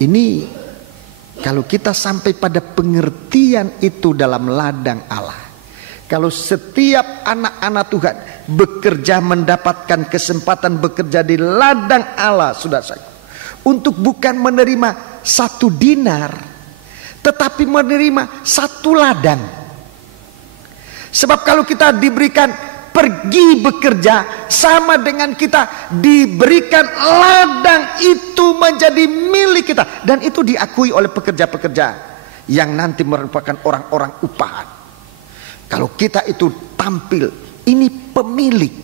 Ini kalau kita sampai pada pengertian itu dalam ladang Allah, kalau setiap anak-anak Tuhan bekerja, mendapatkan kesempatan bekerja di ladang Allah, saudara-saudara, untuk bukan menerima 1 dinar, tetapi menerima 1 ladang. Sebab kalau kita diberikan pergi bekerja, sama dengan kita diberikan ladang itu menjadi milik kita, dan itu diakui oleh pekerja-pekerja yang nanti merupakan orang-orang upahan. Kalau kita itu tampil, ini pemilik.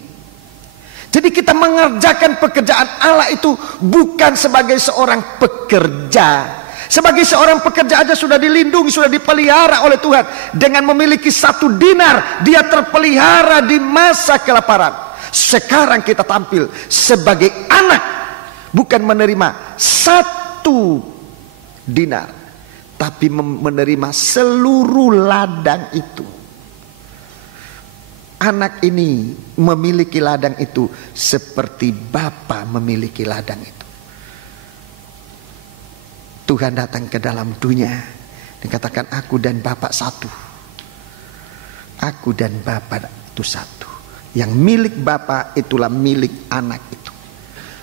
Jadi kita mengerjakan pekerjaan Allah itu bukan sebagai seorang pekerja. Sebagai seorang pekerja aja sudah dilindungi, sudah dipelihara oleh Tuhan. Dengan memiliki 1 dinar, dia terpelihara di masa kelaparan. Sekarang kita tampil sebagai anak, bukan menerima 1 dinar, tapi menerima seluruh ladang itu. Anak ini memiliki ladang itu seperti Bapa memiliki ladang itu. Tuhan datang ke dalam dunia dan katakan, aku dan Bapa satu. Aku dan Bapa itu satu. Yang milik Bapa itulah milik anak itu.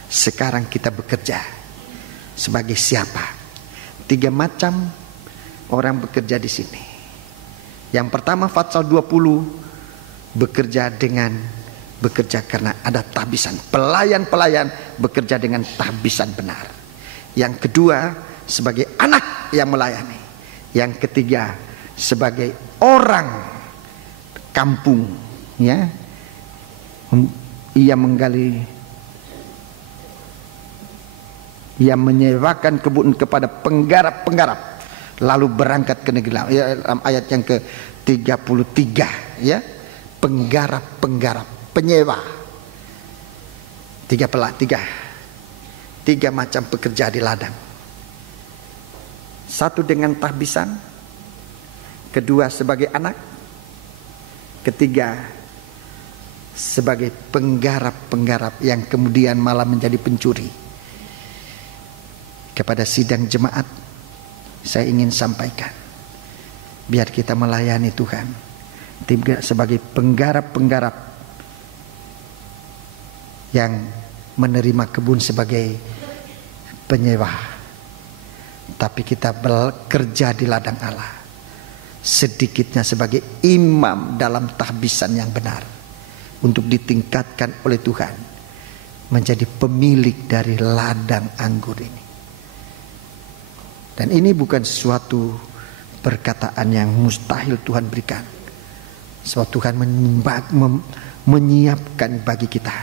Sekarang kita bekerja sebagai siapa? 3 macam orang bekerja di sini. Yang pertama, Fatsal 20, bekerja karena ada tahbisan. Pelayan-pelayan bekerja dengan tahbisan benar. Yang kedua, sebagai anak yang melayani. Yang ketiga, sebagai orang kampung, ya. Ia menyewakan kebun kepada penggarap-penggarap, lalu berangkat ke negeri lain. Dalam ayat yang ke-33, ya. Penggarap-penggarap, penyewa. 3 macam pekerja di ladang. 1 dengan tahbisan, kedua sebagai anak, ketiga sebagai penggarap-penggarap yang kemudian malah menjadi pencuri. Kepada sidang jemaat, saya ingin sampaikan, biar kita melayani Tuhan tidak sebagai penggarap-penggarap yang menerima kebun sebagai penyewa, tapi kita bekerja di ladang Allah, sedikitnya sebagai imam dalam tahbisan yang benar, untuk ditingkatkan oleh Tuhan menjadi pemilik dari ladang anggur ini. Dan ini bukan suatu perkataan yang mustahil Tuhan berikan, sebab Tuhan menyiapkan bagi kita.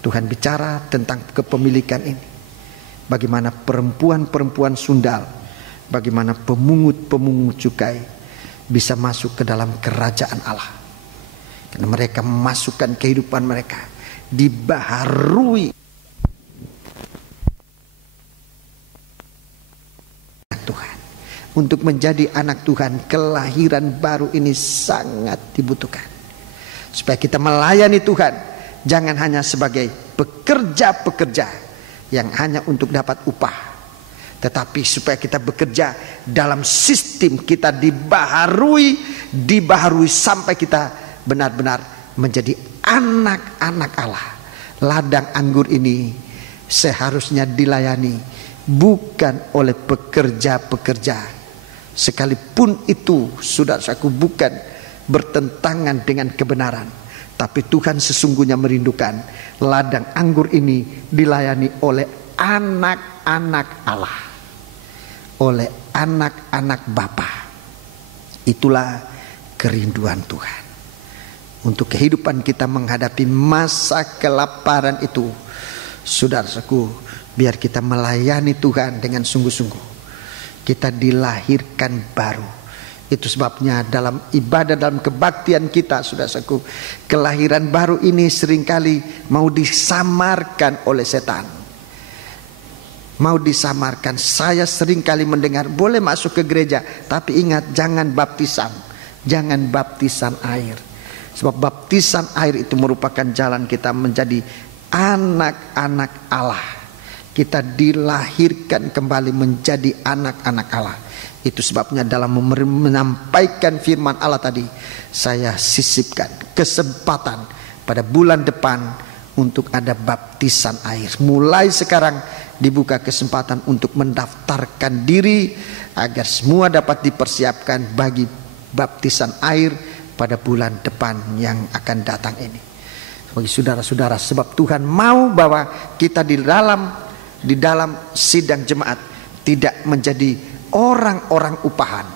Tuhan bicara tentang kepemilikan ini. Bagaimana perempuan-perempuan sundal, bagaimana pemungut-pemungut cukai bisa masuk ke dalam kerajaan Allah. Karena mereka memasukkan kehidupan mereka, dibaharui Tuhan. Untuk menjadi anak Tuhan, kelahiran baru ini sangat dibutuhkan. Supaya kita melayani Tuhan, jangan hanya sebagai pekerja-pekerja yang hanya untuk dapat upah, tetapi supaya kita bekerja dalam sistem kita dibaharui sampai kita benar-benar menjadi anak-anak Allah. Ladang anggur ini seharusnya dilayani bukan oleh pekerja-pekerja, sekalipun itu saudaraku bukan bertentangan dengan kebenaran. Tapi Tuhan sesungguhnya merindukan ladang anggur ini dilayani oleh anak-anak Allah, oleh anak-anak Bapa. Itulah kerinduan Tuhan untuk kehidupan kita menghadapi masa kelaparan itu. Saudaraku, biar kita melayani Tuhan dengan sungguh-sungguh. Kita dilahirkan baru. Itu sebabnya dalam ibadah, dalam kebaktian kita, saudaraku, kelahiran baru ini seringkali mau disamarkan oleh setan. Mau disamarkan. Saya seringkali mendengar boleh masuk ke gereja, tapi ingat jangan baptisan. Jangan baptisan air. Sebab baptisan air itu merupakan jalan kita menjadi anak-anak Allah. Kita dilahirkan kembali menjadi anak-anak Allah. Itu sebabnya dalam menyampaikan firman Allah tadi, saya sisipkan kesempatan pada bulan depan untuk ada baptisan air. Mulai sekarang dibuka kesempatan untuk mendaftarkan diri agar semua dapat dipersiapkan bagi baptisan air pada bulan depan yang akan datang ini. Bagi saudara-saudara, sebab Tuhan mau bahwa kita di dalam sidang jemaat tidak menjadi orang-orang upahan,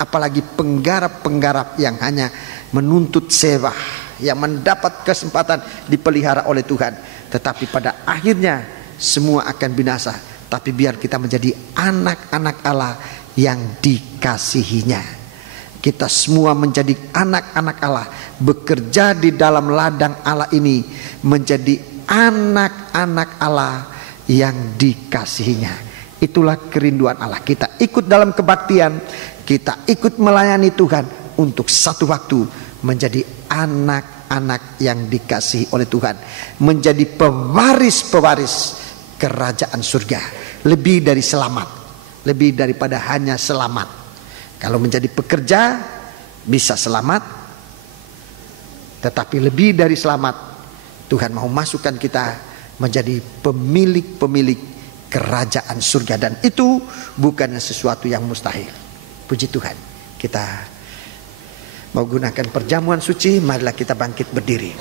apalagi penggarap-penggarap yang hanya menuntut sewa, yang mendapat kesempatan dipelihara oleh Tuhan, tetapi pada akhirnya semua akan binasa. Tapi biar kita menjadi anak-anak Allah yang dikasihinya. Kita semua menjadi anak-anak Allah, bekerja di dalam ladang Allah ini, menjadi anak-anak Allah yang dikasihinya. Itulah kerinduan Allah. Kita ikut dalam kebaktian, kita ikut melayani Tuhan untuk satu waktu menjadi anak-anak yang dikasihi oleh Tuhan, menjadi pewaris-pewaris kerajaan surga. Lebih dari selamat, lebih daripada hanya selamat. Kalau menjadi pekerja bisa selamat, tetapi lebih dari selamat, Tuhan mau masukkan kita menjadi pemilik-pemilik kerajaan surga, dan itu bukan sesuatu yang mustahil. Puji Tuhan. Kita mau gunakan perjamuan suci. Marilah kita bangkit berdiri.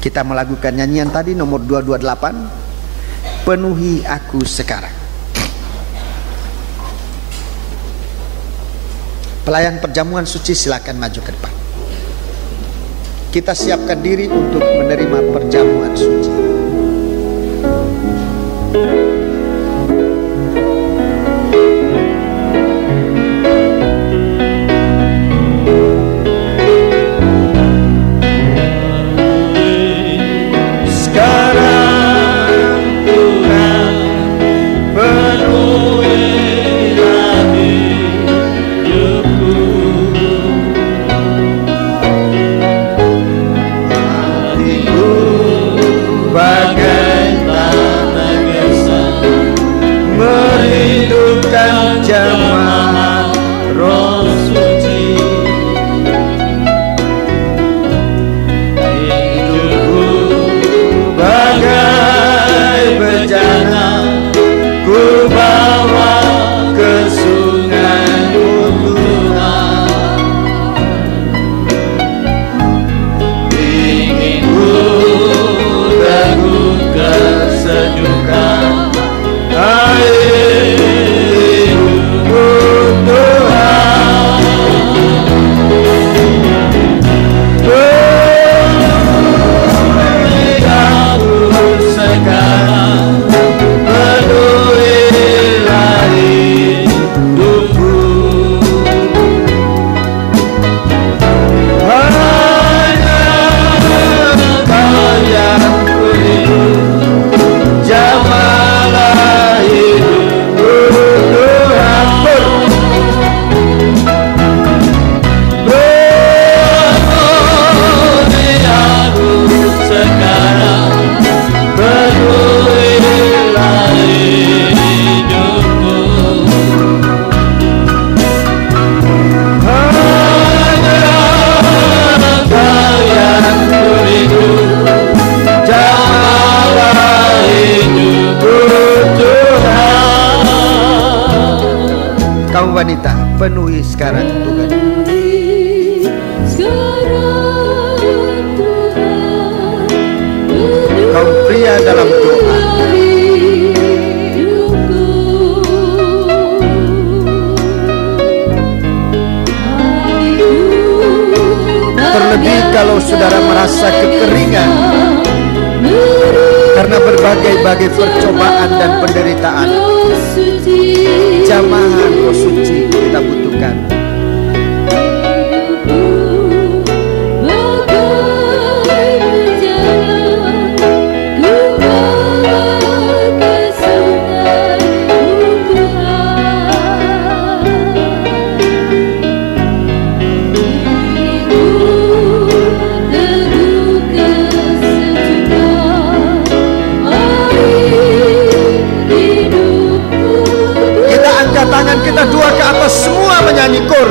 Kita melakukan nyanyian tadi nomor 228, penuhi aku sekarang. Pelayan perjamuan suci silakan maju ke depan. Kita siapkan diri untuk menerima perjamuan suci. Bagai tanah gersang penuhi sekarang Tuhan. Kau pria dalam doa, terlebih kalau saudara merasa kekeringan karena berbagai-bagai percobaan dan penderitaan. Jamahan Roh Suci kita butuhkan. Tangan kita dua ke atas, semua menyanyi kor.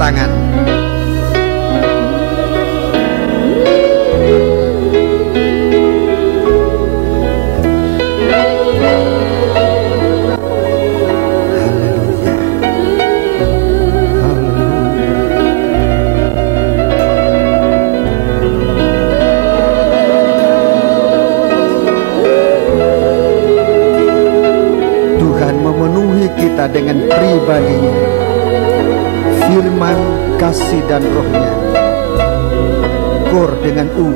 Tangan. Tuhan memenuhi kita dengan pribadinya, firman, kasih dan rohnya. Kor dengan U.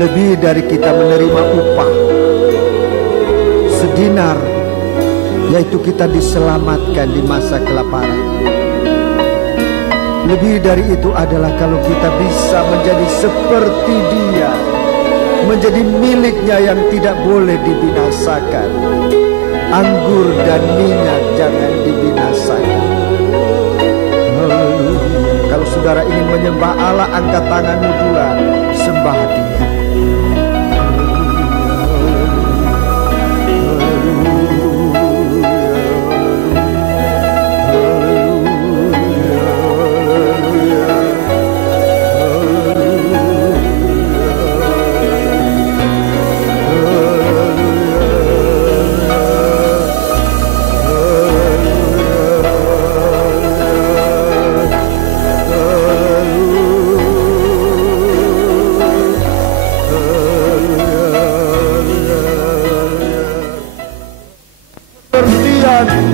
Lebih dari kita menerima upah sedinar, yaitu kita diselamatkan di masa kelaparan. Lebih dari itu adalah kalau kita bisa menjadi seperti Dia, menjadi miliknya yang tidak boleh dibinasakan. Anggur dan minyak jangan dibinasakan. Kalau saudara ingin menyembah Allah, angkat tanganmu dua, sembah Dia.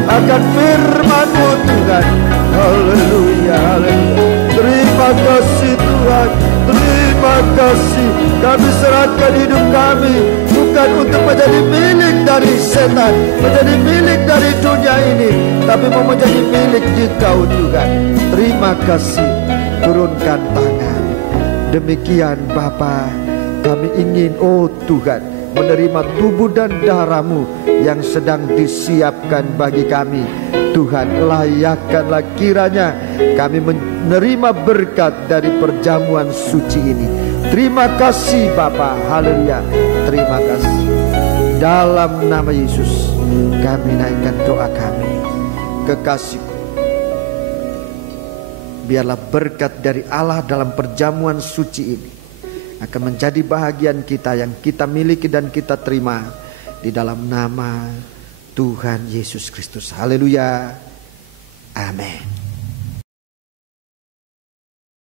Akan firman-Mu Tuhan. Haleluya, haleluya. Terima kasih Tuhan, terima kasih. Kami serahkan hidup kami bukan untuk menjadi milik dari setan, menjadi milik dari dunia ini, tapi mau menjadi milik Di-Kau Tuhan. Terima kasih. Turunkan tangan. Demikian Bapa, kami ingin Tuhan menerima tubuh dan darah-Mu yang sedang disiapkan bagi kami. Tuhan, layakkanlah kiranya kami menerima berkat dari perjamuan suci ini. Terima kasih Bapa, haleluya, terima kasih. Dalam nama Yesus kami naikkan doa kami. Kekasihku, biarlah berkat dari Allah dalam perjamuan suci ini akan menjadi bahagian kita yang kita miliki dan kita terima di dalam nama Tuhan Yesus Kristus. Haleluya. Amin.